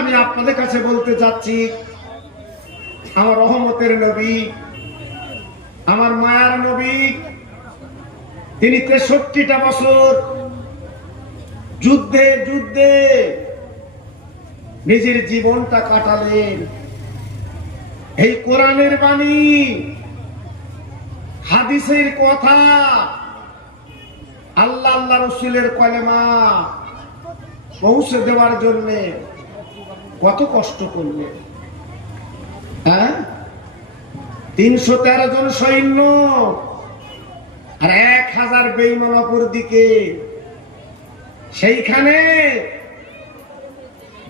আমি আপনাদের কাছে বলতে চাচ্ছি, আমার রহমতের নবী, আমার মায়ার নবী, তিনি 63টা বছর যুদ্ধে যুদ্ধে নিজের জীবনটা কাটালেন। এই কোরআনের বাণী, হাদিসের কথা, আল্লাহ আল্লাহ রসুলের কলেমা পৌঁছে দেওয়ার জন্য কত কষ্ট করলেন। 313 জন সৈন্য আর 1000 বেঈমান অপর দিকে, সেইখানে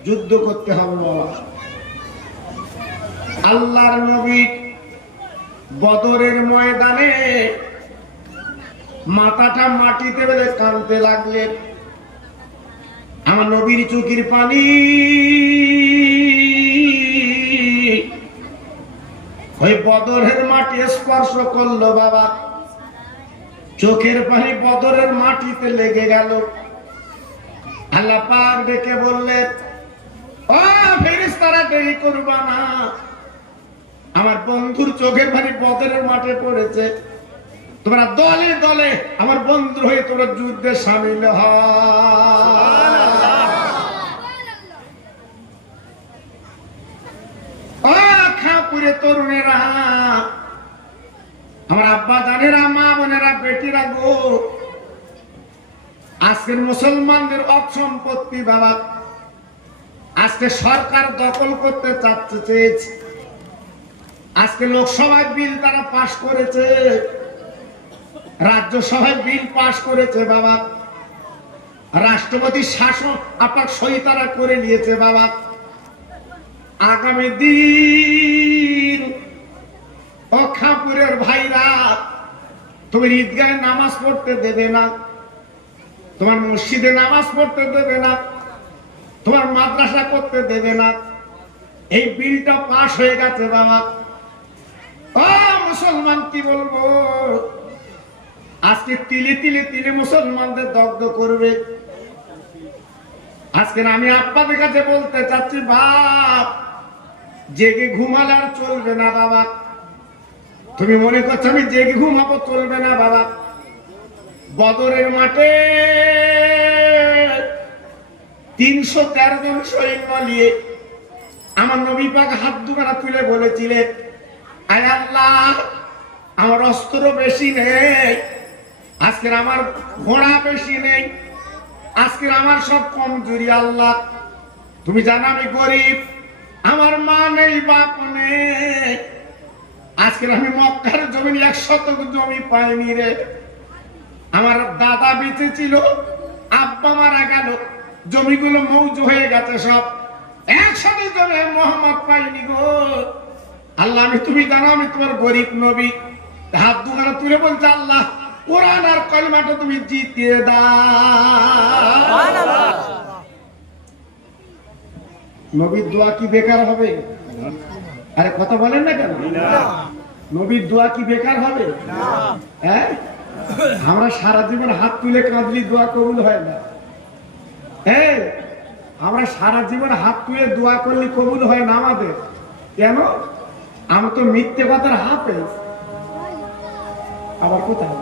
যুদ্ধ করতে হবে। আল্লাহর নবী বদরের ময়দানে মাথাটা মাটিতে বেলে কাঁদতে লাগলেন। আমার নবীর চোখের পানি ওই বদরের মাটি স্পর্শ করলো বাবা, চোখের পানি বদরের মাটিতে লেগে গেল। আল্লাহ পাক ডেকে বললেন, ও ফেরেশতারা, দেরি করবা না, আমার বন্ধুর চোখের পানি বদরের মাঠে পড়েছে, তোমরা দলে দলে আমার বন্ধু হয়ে তোমরা যুদ্ধে সামিল খাপুরে তরুণেরা, আমার আব্বা জানেরা, মা বোনেরা, বেটিরা গো, আজকের মুসলমানদের অসম্পত্তি বাবা আজকে সরকার দখল করতে চেয়েছে। আজকে লোকসভায় বিল তারা পাশ করেছে, রাজ্যসভায় বিল পাশ করেছে বাবা, রাষ্ট্রপতি শাসন আপাত সই তারা করে নিয়েছে বাবা। আগামী দিন অখাপুরের ভাইরা, তুমি ঈদগাহে নামাজ পড়তে দেবে না, তোমার মসজিদে নামাজ পড়তে দেবে না, তোমার মাদ্রাসা করতে দেবে না। এই বিলটা পাশ হয়ে গেছে বাবা। ও মুসলমান, কি বলবো, আজকে তিলে তিলে তিলে মুসলমানদের দগ্ধ করবে। আজকে আমি আপনাদের কাছে বলতে চাচ্ছি, বাপ জেগে ঘুমালে আর চলবে না বাবা। তুমি মনে করছো আমি জেগে ঘুমাবো, চলবে না বাবা। বদরের মাঠে 313 জন সৈন্য নিয়ে আমার নবী পাক হাত দুখানা তুলে বলেছিলেন, আয় আল্লাহ, আমার অস্ত্র বেশি নেই, আজকের আমার ঘোড়া বেশি নেই, আজকের আমার সব কমজোরি আল্লাহ, তুমি জানো আমি গরিব, আমার মা নেই, বাপ নেই, আজকের আমি মক্কার জমি 1 শতক জমি পাইনি রে, আমার দাদা বেঁচে ছিল, আব্বা মারা গেল, জমিগুলো মৌজ হয়ে গেছে, সব 100 জমি মোহাম্মদ পাইনি গো আল্লাহ, আমি তুমি জানো আমি তোমার গরিব নবী। হাত দুখানা তুলে বলছে, আল্লাহ কোরআন আর কলিমাটা তুমি জিতিয়ে দাও। নবীর দোয়া কি বেকার হবে? আরে কথা বলেন না কেন? নবীর দোয়া কি বেকার হবে? হ্যাঁ, আমরা সারা জীবন হাত তুলে কাঁদলি দোয়া কবুল হয় না। হ্যাঁ, আমরা সারা জীবন হাত তুলে দোয়া করলে কবুল হয় না আমাদের। কেন? আমরা তো মিথ্যে কথার হাফেজ। আবার কোথায়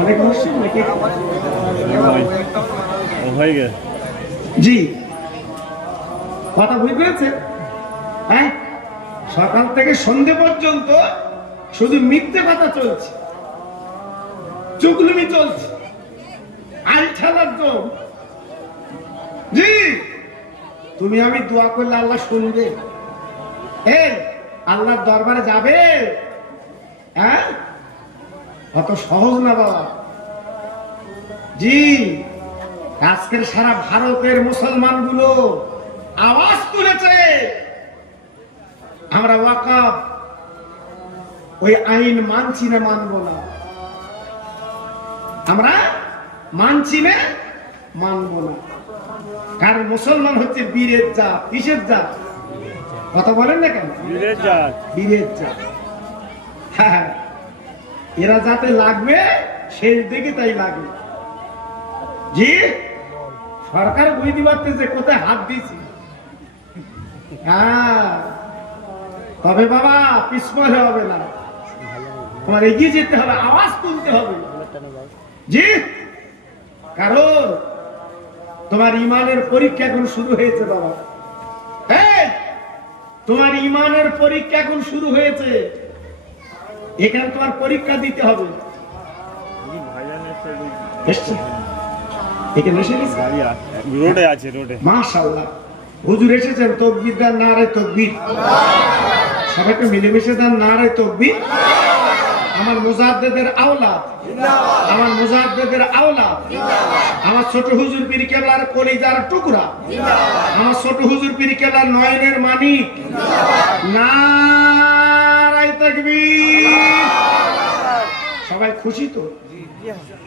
অনেক মুসলিম নাকি? জি, কথা বুঝতে পেরেছে? হ্যাঁ, সকাল থেকে সন্ধ্যে পর্যন্ত শুধু মিথ্যে কথা চলছে, চুগলুমি চলছে, আল ঠেলার জন্য। জি, তুমি আমি দোয়া করলে আল্লাহ শুনবে? এই আল্লাহর দরবারে যাবে? হ্যাঁ, অত সহজ না বাবা। জি, আজকের সারা ভারতের মুসলমান গুলো আওয়াজ তুলেছে, আমরা ওয়াকফ ওই আইন মানছি না, মানবো না, আমরা মানছি না, মানবো না। কারণ মুসলমান হচ্ছে বীরের জাত। কিসের জাত? কথা বলেন না কেন? বীরের জাত। বীরের জাত। হ্যাঁ, এরা যাতে লাগবে সেই দিকে তাই লাগবে। জি, সরকার বুঝতে পারতেছে কোথায় হাত দিয়েছি। হ্যাঁ, তবে বাবা পিছপরে হবে না, তোমার এগিয়ে যেতে হবে, আওয়াজ তুলতে হবে। জি, কারণ তোমার ইমানের পরীক্ষা এখন শুরু হয়েছে বাবা। এই তোমার ইমানের পরীক্ষা এখন শুরু হয়েছে, এখানে তোমার পরীক্ষা দিতে হবে। এখানে এসে গেছে, রোডে আছে, রোডে। মাশাআল্লাহ, হুজুর এসেছেন, তাকবীর দেন, নারে তাকবীর। সবাইকে মিলেমিশে দেন, নারে তাকবীর। আমার মুজাদ্দিদের আওলাদ, আমার মুজাদ্দিদের আওলাদ, আমার ছোট হুজুর পীর কেবলার কলিজার টুকরা, আমার ছোট হুজুর পীর কেবলার নয়নের মানিক, নারে তাকবীর। সবাই খুশি তো?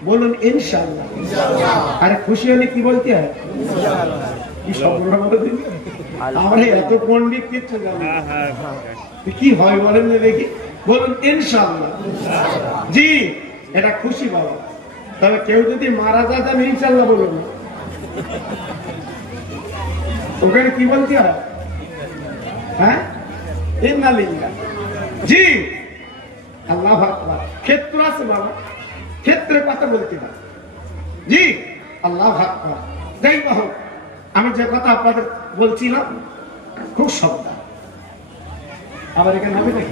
বলুন ইনশাআল্লাহ। আরে খুশি হলে কি বলতে হয়? কি সবরা বলে দিন, আমরা এত পণ্ডিত কিচ্ছু জানি না। কি হয় বলেন দেখি, বলুন ইনশাআল্লাহ। জি, এটা খুশি বাবা। তবে কেউ যদি মারা যায় তাহলে ইনশাআল্লাহ বলুন, ওখানে কি বলতে হয়? হ্যাঁ, ইন্নালিল্লাহ। জি, আল্লাহু আকবার। ক্ষেত্র আছে বাবা, ক্ষেত্রের কথা বলতে হয়। জি, আল্লাহু আকবার। যাই হোক, আমি যে কথা আপনাদের বলছিলাম, খুব শব্দ আবার এখানে হবে নাকি?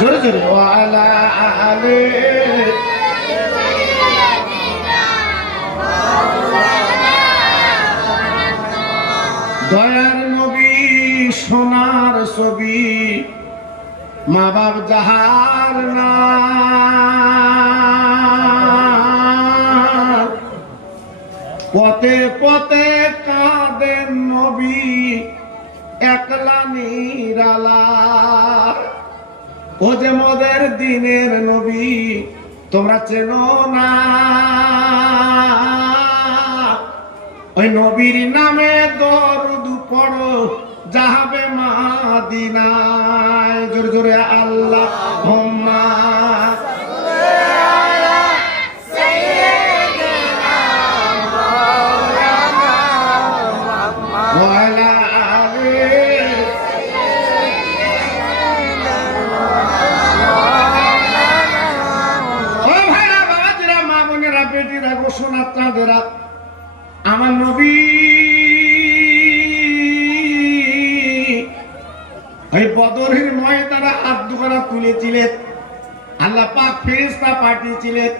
জোরে জোরে ওয়ালা আলে দয়ার নবী, সোনার ছবি, মা বাপ যাহার না, পথে পথে কাঁদেন নবী, একলা নিরালা। ও যে মোদের দিনের নবী, তোমরা চেনো না, ওই নবীর নামে দরুদ পড়ো, যাবে মাদিনায়। জোরে জোরে আল্লাহুম্মা ওয়ালা আলি। ও ভাইরা, বাবাজিরা, মা বোনেরা, বেটিরা, গোসোনা চাঁদেরা, আমার নবী ওই বদরের ময়দানে হাত দুখানা তুলেছিলেন, আল্লাহ পাক ফেরেশতা পাঠিয়েছিলেন।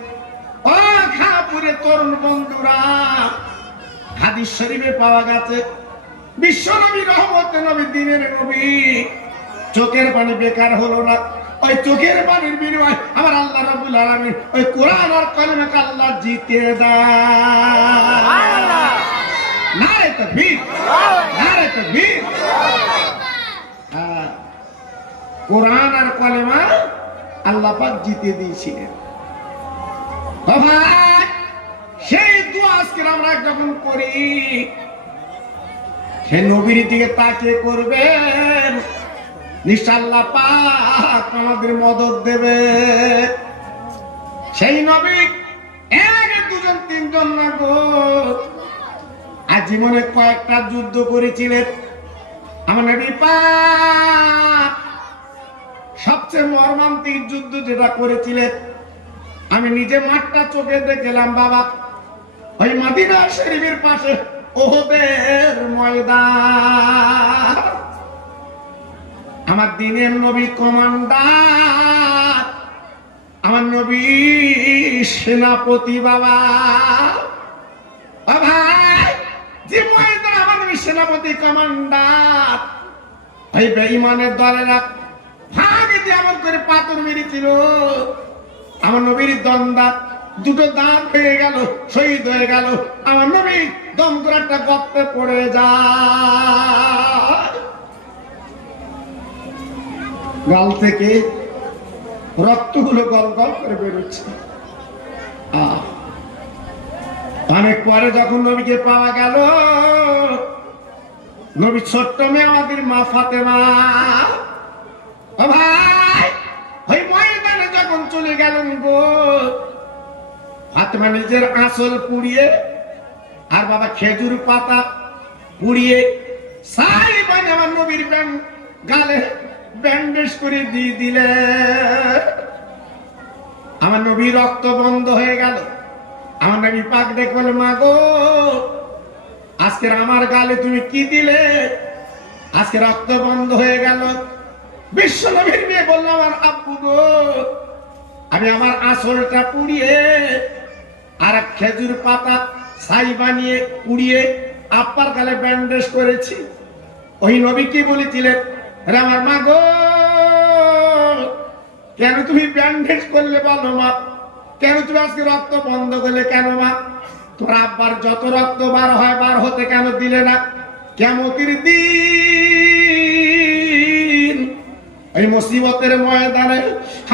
ও খাপুরে তরুণ বন্ধুরা, হাদিস শরীফে পাওয়া গেছে, বিশ্ব নবী, রহমতের নবী, দিনের নবী, চোখের পানি বেকার হলো না। ওই চোখের পানির বিনিময়ে আমার আল্লাহ রাব্বুল আলামিন ওই কোরআন আর কালেমাকে আল্লাহ জিতে দেয়। নারে তাকবীর, নারে তাকবীর। কোরআন আর কালেমা আল্লাহ পাক জিতে দিয়েছিলেন। বাবা, সেই দোয়া আজকে আমরা যখন করি, সেই নবীর দিকে তাকিয়ে করবেন, নিশ্চয় আল্লাহ পাক আমাদের মদদ দেবে। সেই নবী এক, দুজন, তিনজন না গো, জীবনে কয়েকটা যুদ্ধ করেছিলেন। আমার নবী পাক সবচেয়ে মর্মান্তিক যুদ্ধ যেটা করেছিলেন, আমি নিজে মাঠটা চোখে দেখলাম বাবা, ওই মদিনা শরীফের পাশে ওহদের ময়দান। আমার দিনের নবী কমান্ডার, আমার নবী সেনাপতি বাবা। ভাই, যে ময়দান আমার নবী সেনাপতি কমান্ডার, ওই বেঈমানের দলেরা ভাগে দিয়ে এমন করে পাথর মেরেছিল, আমার নবীর দন্দাত দুটো দাঁত হয়ে গেল, শহীদ হয়ে গেল। আমার নবী দম করে একটা গর্তে পড়ে যায়, গাল থেকে রক্তগুলো গল গল করে বেরোচ্ছে। অনেক পরে যখন নবীকে পাওয়া গেল, নবী ছোট্ট মেয়ে আমাদের মা ফাতেমা, ও ভাই ওই ময়দানে যখন চলে গেলেন গো, ফাতেমা নিজের আঁচল পুড়িয়ে আর বাবা খেজুর পাতা পুড়িয়ে সাই বান আমার নবীর গালে ব্যান্ডেজ করে দিয়ে দিলে। আমার নবী রক্ত বন্ধ হয়ে গেল। আমার নবী পাক দেখে বলে, মা গো আজকের আমার গালে তুমি কি দিলে, আজকে রক্ত বন্ধ হয়ে গেল। বিশ্ব নবীর মেয়ে বললো, আমার আব্বু গো আমি আমার আঁচলটা পুড়িয়ে আর খেজুর পাতা ছাই বানিয়ে পুড়িয়ে আব্বার গালে ব্যান্ডেজ করেছি। ওই নবী কি বলেছিলেন, আরে আমার মা গো কেন তুমি ব্যান্ডেজ করলে বলো মা, কেন তুমি আজকে রক্ত বন্ধ করলে কেন মা? তোমার আব্বার যত রক্ত বার হয় বার হতে কেন দিলে না? কিয়ামতের দিন এই মুসিবতের ময়দানে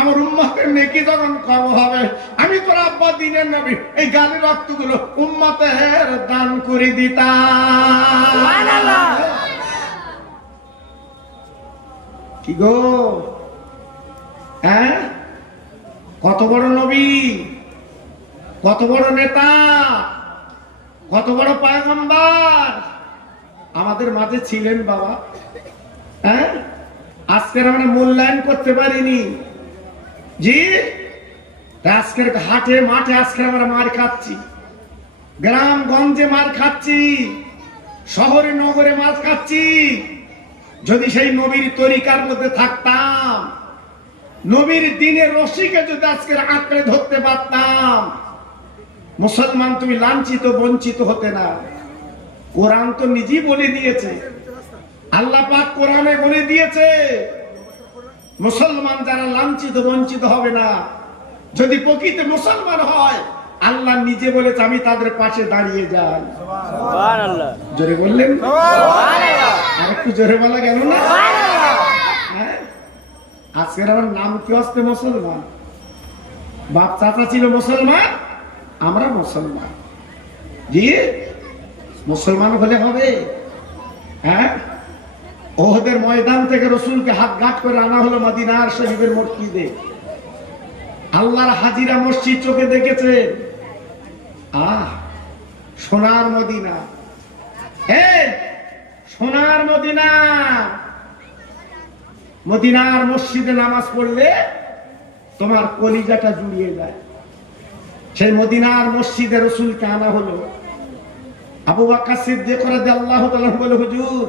আমার উম্মতের নেকি যখন কম হবে, আমি তোর আব্বা দিনের নবী এই গালের রক্তগুলো উম্মতের দান করে দিতাম। কি গো, হ্যাঁ কত বড় নবী, কত বড় নেতা, কত বড় পয়গম্বর আমাদের মাঝে ছিলেন বাবা। হ্যাঁ আজকের আমরা মূল্যায়ন করতে পারিনি জি। আজকের হাটে মাঠে আজকে আমরা মার খাচ্ছি, গ্রাম গঞ্জে মার খাচ্ছি, শহরে নগরে মার খাচ্ছি। যদি সেই নবীর তরিকার মধ্যে থাকতাম, নবীর দিনের রশিকে যদি আজকে আঁকড়ে ধরতে পারতাম, মুসলমান তুমি লাঞ্ছিত বঞ্চিত হতে না। কোরআন তো নিজেই বলে দিয়েছে, আল্লাহ পাক কোরআনে বলে দিয়েছে মুসলমান যারা লাঞ্ছিত বঞ্চিত হবে না। যদি প্রকৃত মুসলমান হয়, আল্লাহ নিজে বলেছে আমি তাদের পাশে দাঁড়িয়ে যাই। সুবহানাল্লাহ, জোরে বললেন সুবহানাল্লাহ, আর একটু জোরে বলা গেল না? হ্যাঁ আজকের আমার নাম কি আসতে মুসলমান, বাপ চাচা ছিল মুসলমান, আমরা মুসলমান জি। মুসলমান হলে হবে? হ্যাঁ ওহদের ময়দান থেকে রসুলকে হাত ঘাট করে আনা হলো মদিনার শরীফের মসজিদে। আল্লাহর হাজিরা মসজিদ চোখে দেখেছে, সোনার মদিনা, সোনার মদিনা। মদিনার মসজিদে নামাজ পড়লে তোমার কলিজাটা জুড়িয়ে যায়। সেই মদিনার মসজিদে রসুলকে আনা হলো। আবু বকর সিদ্দিক রাদিয়াল্লাহু তাআলা বলে, হুজুর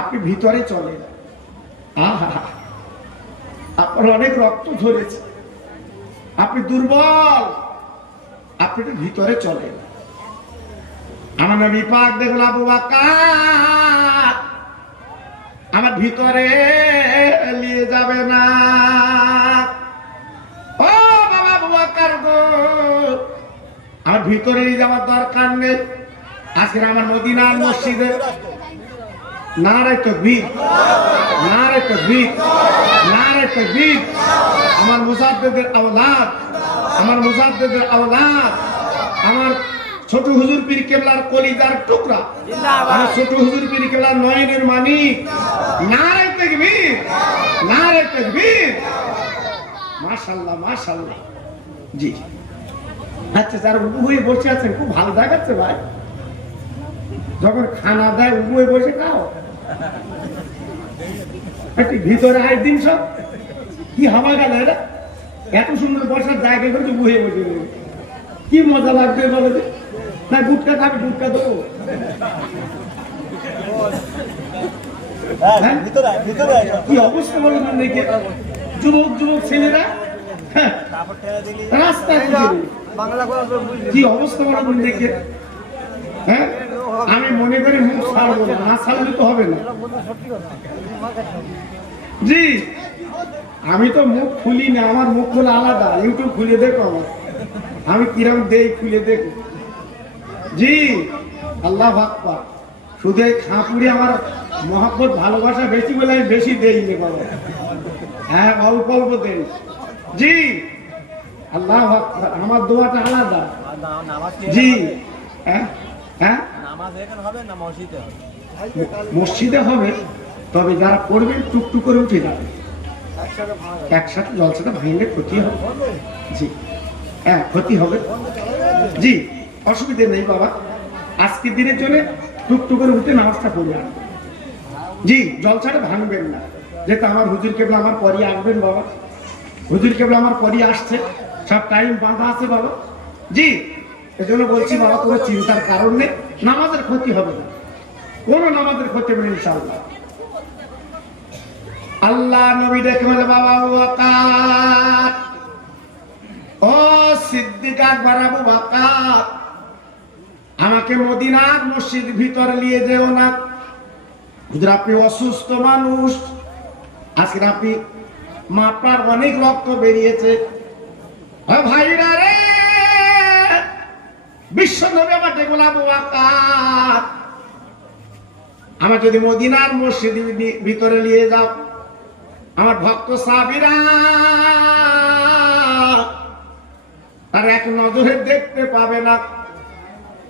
আপনি ভিতরে চলেন, আপনার অনেক রক্ত ঝরেছে, আপনি দুর্বল, আপনি ভিতরে চলেন। আমার নবী পাক দেখল, আবু বকর আমার ভিতরে নিয়ে যাবে না। ও বাবা আবু বকর গো, আমার ভিতরে নিয়ে যাওয়ার দরকার নেই। আজকে আমার মদিনার মসজিদে নারে তাকবীর, নারে তাকবীর, নারে তাকবীর। আমার মুজাদ্দিদের আওলাদ, আমার মুজাদ্দিদের আওলাদ, আমার ছোট হুজুর পীর কেবলার কলিজার টুকরা, আমার ছোট হুজুর পীর কেবলার নয়নের মানিক। নারে তাকবীর, নারে তাকবীর। মাশাআল্লাহ মাশাআল্লাহ জি। আচ্ছা যারা উবু হয়ে বসে আছেন খুব ভালো দেখাচ্ছে ভাই, যখন খানা দেয় উবু হয়ে বসে খাও। ভিতরে আয় দিন সব কি হাওয়া গেল, এটা এত সুন্দর বসার জায়গা করে উবু হয়ে বসে কি মজা লাগবে বলে না? গুটকা খাবে, গুটকা দেবো। কি অবস্থা বলো দেখে, যুবক যুবক ছেলেরা রাস্তায় কি অবস্থা বলো দেখে। হ্যাঁ আমি মনে করি মুখ ছাড়বো না, না ছাড়লে তো হবে না জি। আমি তো মুখ খুলি না, আমার মুখ খোলা আলাদা। ইউটিউব খুলে দেখো আমার, আমি কিরম দেই খুলে দেখো জি। আল্লাহ আকবার। শুধু এই খাঁপুরি আমার মহব্বত ভালোবাসা বেশি বলে আমি বেশি দেই নে বাবা। হ্যাঁ অল্প অল্প দেই জি। আল্লাহ আকবার। আমার দোয়াটা আলাদা। জি হ্যাঁ হ্যাঁ নামাজ এখানে হবে না মসজিদে হবে? মসজিদে হবে, তবে যারা পড়বেন টুকটুক করে উঠে যাবে, একসাথে জলসাটা ভাঙলে ক্ষতি হবে। জি হ্যাঁ ক্ষতি হবে। জি অসুবিধে নেই বাবা, আজকের দিনের জন্য টুকটুক করে উঠে নামাজটা পড়ে আসবেন। জি জলসাটা ভাঙবেন না, যেহেতু আমার হুজুর কেবল আমার পরই আসবেন বাবা, হুজুর কেবল আমার পরই আসছে, সব টাইম বাঁধা আছে বাবা। জি এজন্য বলছি বাবা, কোনো চিন্তার কারণ নেই, নামাজের ক্ষতি হবে না, কোন নামাজের ক্ষতি হবে না ইনশাআল্লাহ। আল্লাহ নবী ডেকে বলে বাবা ওয়াকাত, ও সিদ্দিক আকবর আবু বকর, আমাকে মদিনার মসজিদ ভিতরে নিয়ে যেও না। হুজুর আপনি অসুস্থ মানুষ, আজকে আপনি মাপার অনেক রক্ত বেরিয়েছে। ভাইরা রে, বিশ্ব নবী আমার ডেকে বলে আবু বকর, আমার যদি মদিনার মসজিদ ভিতরে নিয়ে যাও, আমার ভক্ত সাহাবীরা তারা এক নজরে দেখতে পাবে না,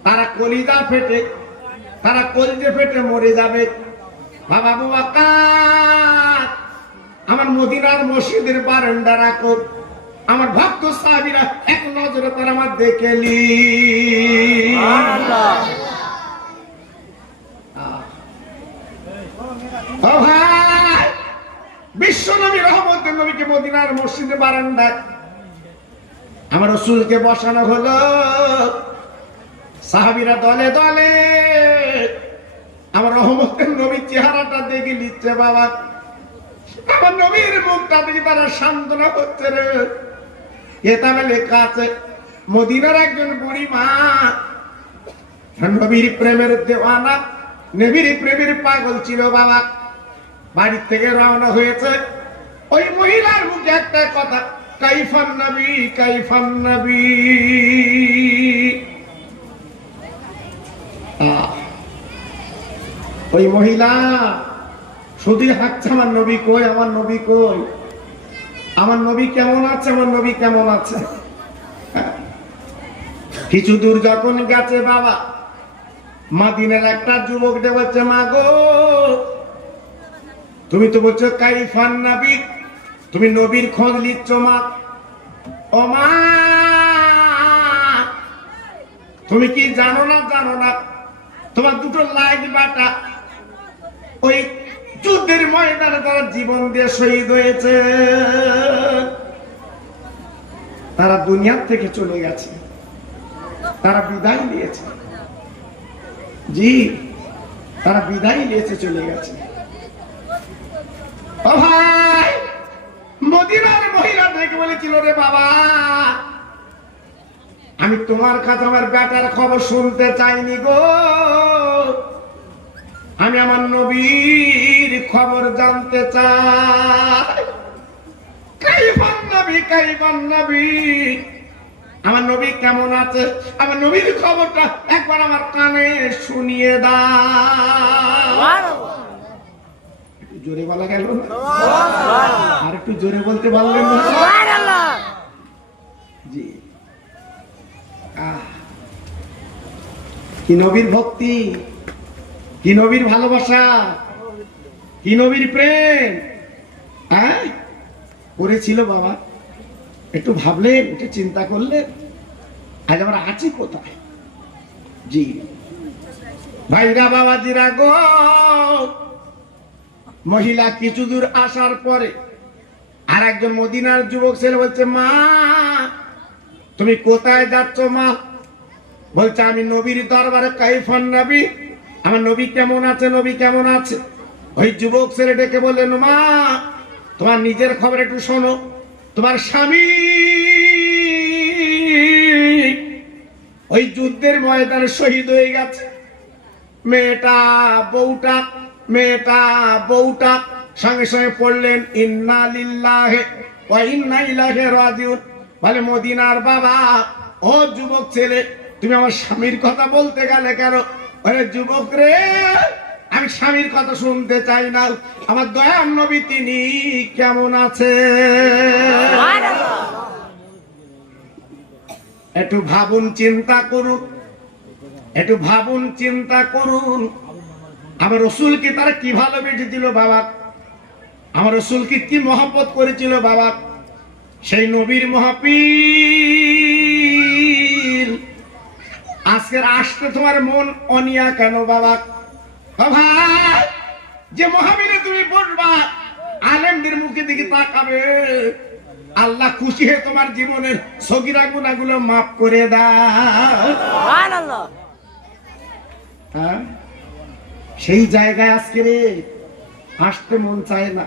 তারা কলিজা ফেটে, তারা কলিজে ফেটে মরে যাবে। বাবা আবু বকর, আমার মদিনার মসজিদের বারান্দা রাখো, আমার ভক্ত সাহাবীরা এক নজরে তারা আমার দেখে নি। ও ভাই, বিশ্ব নবী রহমতের নবীকে মদিনার মসজিদে বারান্দায় আমার রাসূলকে বসানো হলো, সাহাবীরা দলে দলে আমার রহমতের নবীর চেহারাটা দেখে নিচ্ছে বাবা, আমার নবীর মুখটা দেখে তারা সান্ত্বনা হচ্ছে রে। কিতাবে লেখা আছে মদিনার একজন বুড়ি মা নবীর প্রেমের দেওয়ানা, নবীর প্রেমের পাগল ছিল বাবা, বাড়ি থেকে রওনা হয়েছে, ওই মহিলার মুখে একটা কথা, কাইফান নবী কাইফান নবী। ওই মহিলা শুধু হাঁকছে আমার নবী কই, আমার নবী কই, আমার নবী কেমন আছে, আমার নবী কেমন আছে। কিছু দূর যখন গেছে বাবা, মাদিনার একটা যুবক বলছে মা গো, তুমি তো বলছো কাইফান নবী, তুমি নবীর খোঁজ নিচ্ছ মা। ও মা, তুমি কি জানো না, জানো না তোমার দুটো লাইট বাটা ওই যুদ্ধের ময়দানে তারা জীবন দিয়ে শহীদ হয়েছে, তারা দুনিয়ার থেকে চলে গেছে, তারা বিদায় নিয়েছে। জি তারা বিদায় নিয়েছে, চলে গেছে। ও ভাই, মদিনার মহিলা থেকে বলেছিল রে বাবা, আমি তোমার কাছে আমার বেটার খবর শুনতে চাইনি গো, আমি আমার নবীর খবর জানতে চাই। কাইফান নবী কাইফান নবী, আমার নবী কেমন আছে, আমার নবীর খবরটা একবার আমার কানে শুনিয়ে দাও। জোরে বলা গেল না, আর একটু জোরে বলতে পারলেন না? জি কি নবীর ভক্তি, কি নবীর ভালোবাসা, কি নবীর প্রেম হ্যাঁ করেছিল বাবা। একটু ভাবলেন, একটু চিন্তা করলেন, আজ আমরা আছি কোথায়। জি ভাইরা বাবাজিরা গো, মহিলা কিছু দূর আসার পরে আর একজন মদিনার যুবক ছেলে বলছে মা তুমি কোথায় যাচ্ছ মা? বলছে আমি নবীর দরবারে, কাইফান নবী, আমার নবী কেমন আছে, নবী কেমন আছে। ওই যুবক ছেলে ডেকে বললেন মা তোমার নিজের খবর একটু শোনো, তোমার স্বামী ওই যুদ্ধের ময়দানে শহীদ হয়ে গেছে। মেয়েটা বউটা সঙ্গে সঙ্গে পড়লেন ইন্না লিল্লাহি ওয়া ইন্না ইলাইহি রাজিউন। বলে মদিনার বাবা, ও যুবক ছেলে, তুমি আমার স্বামীর কথা বলতে গেলে কেন? ওরে যুবক রে, আমি স্বামীর কথা শুনতে চাই না, আমার দয়ার নবী তিনি কেমন আছে। একটু ভাবুন, চিন্তা করুন, একটু ভাবুন, চিন্তা করুন। আমার রসুলকে তারা কি ভালোবেসেছিল বাবা, আমার রসুলকে কি মহব্বত করেছিল বাবা। সেই নবীর মহাপীর আজকের আসতে তোমার মন অনিয়া কেন বাবা? ভাই, যে মহাবীরে তুমি বলবা, আলেমদের মুখে দিকে তাকাবে, আল্লাহ খুশি হয়ে তোমার জীবনের সগীরা গুনাহগুলো মাফ করে দাও। হ্যাঁ, সেই জায়গায় আজকে রে আসতে মন চায় না,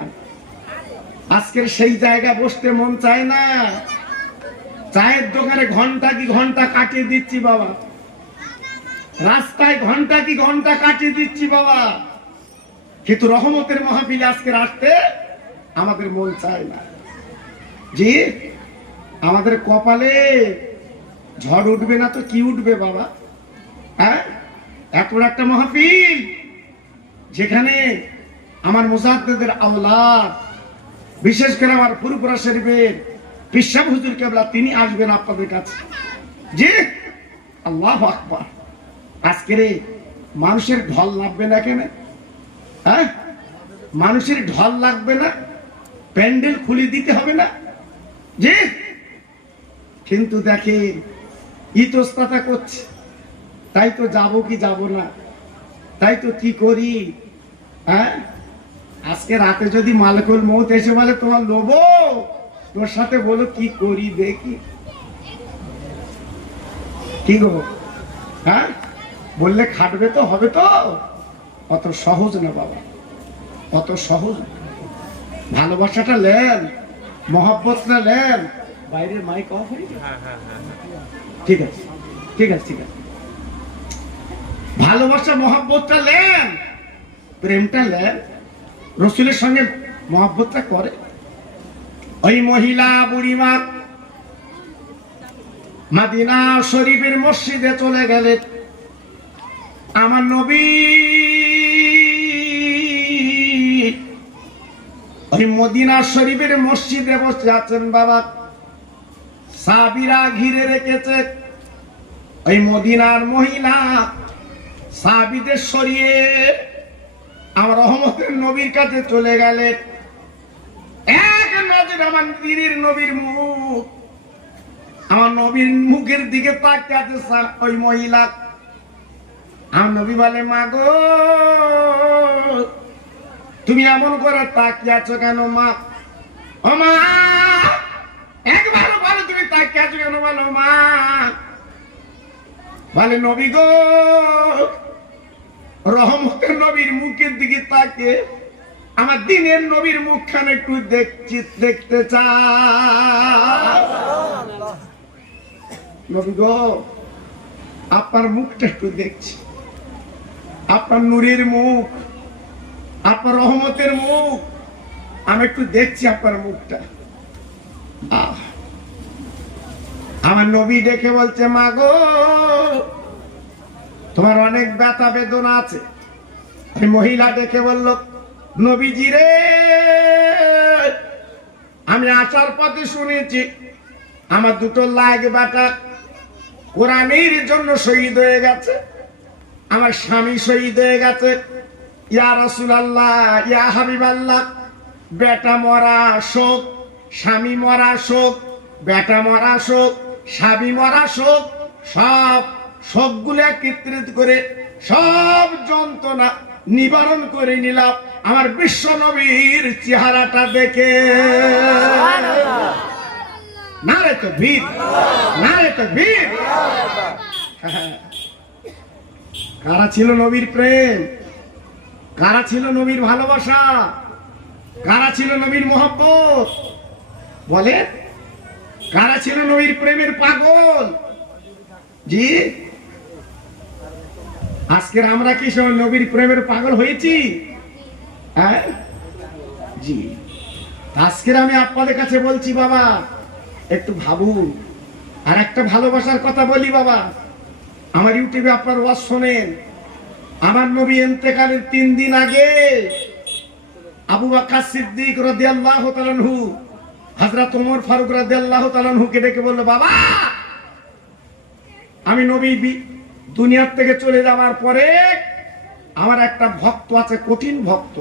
আজকের সেই জায়গায় বসতে মন চায় না। চায়ের দোকানে ঘন্টা কি ঘন্টা কাটিয়ে দিচ্ছি বাবা, রাস্তায় ঘন্টা কি ঘন্টা কাটিয়ে দিচ্ছি বাবা, কিন্তু রহমতের মাহফিলে আজকে আসতে আমাদের মন চায় না। জি, আমাদের কপালে ঝড় উঠবে না তো কি উঠবে বাবা? হ্যাঁ, এত বড় একটা মাহফিল যেখানে আমার মুজাদ্দিদের আওলাদ, বিশেষ করে আমার ফুরফুরা শরীফের পিসাব হুজুর কেবলা তিনি আসবেন আপনাদের কাছে। জি, আল্লাহু আকবার। আজকে রে মানুষের ঢল লাগবে না কেন? হ্যাঁ, মানুষের ঢল লাগবে না? প্যান্ডেল খুলে দিতে হবে না? জি, কিন্তু দেখে ইতস্ততা করছে, তাই তো যাব কি যাব না, তাই তো কি করি। হ্যাঁ, আজকে রাতে যদি মালিকুল মউত এসে বলে তোমার লোবো, তোর সাথে বলো কি করি দেখি, কি গো? হ্যাঁ, বললে খাটবে তো, হবে তো? অত সহজ না বাবা, অত সহজ না। ভালোবাসাটা লেন, মহব্বতটা লেন। বাইরের মাইক অফ হয়ে গেছে? ঠিক আছে, ঠিক আছে, ঠিক আছে। ভালোবাসা মহব্বতটা লেন, প্রেমটা লেন, রসুলের সঙ্গে মহব্বতটা করে। ওই মহিলা বুড়িমা মদিনা শরীফের মসজিদে চলে গেলেন। আমার নবী ওই মদিনা শরীফের মসজিদে বসে আছেন বাবা, সাহাবীরা ঘিরে রেখেছে। ওই মদিনার মহিলা সাহাবীদের সরিয়ে আমার রহমতের নবীর কাছে চলে গেলেন। এক নজর আমার দিনের নবীর মুখ, আমার নবীর মুখের দিকে তাকিয়ে আছে ওই মহিলা। আমার নবী বলে, মা গো, তুমি এমন করে তাকিয়ে আছো কেন মা? ও মা, একবার বলো তুমি তাকিয়ে আছো কেন, বলো মা। বলে, নবী গো, রহমতের নবীর মুখের দিকে তাকিয়ে আমার দিনের নবীর মুখখানে একটু দেখতে চাই। নবী গো, আপনার মুখটা একটু দেখছি, আপনার নূরের মুখ, আপনার রহমতের মুখ, আমি একটু দেখছি আপনার মুখটা। আমার নবী দেখে বলছে, মা গো, তোমার অনেক ব্যথা বেদনা আছে। ওই মহিলা দেখে বলল, নবীজি রে, আমি আসার পথে শুনেছি আমার দুটো লাগ বেটা কোরআনের জন্য শহীদ হয়ে গেছে, আমার স্বামী শহীদ হয়ে গেছে। ইয়া রাসূলুল্লাহ, ইয়া হাবিবাল্লাহ, বেটা মরা শোক, স্বামী মরা শোক, বেটা মরা শোক, স্বামী মরা শোক, সব শোকগুলো একত্রিত করে সব যন্ত্রণা নিবারণ করে নিলাম আমার বিশ্ব নবীর চেহারাটা দেখে। না রে তো বীর, না রে তো বীর। কারা ছিল নবীর প্রেম, কারা ছিল নবীর ভালোবাসা, কারা ছিল নবীর মহব্বত? বলে, কারা ছিল নবীর প্রেমের পাগল? জি, আজকের আমরা কি সব নবীর প্রেমের পাগল হয়েছি? হ্যাঁ, জি। আজকের আমি আপনাদের কাছে বলছি বাবা, একটু ভাবুন। আর একটা ভালোবাসার কথা বলি বাবা, আমার ইউটিউবে আপনার ওয়াজ শোনেন। আমার নবী ইন্তেকালের 3 দিন আগে আবু বকর সিদ্দিক রাদিয়াল্লাহু তাআলা আনহু হযরত ওমর ফারুক রাদিয়াল্লাহু তাআলা আনহুকে ডেকে বলল, বাবা আমি নবী দুনিয়ার থেকে চলে যাওয়ার পরে আমার একটা ভক্ত আছে, কঠিন ভক্ত।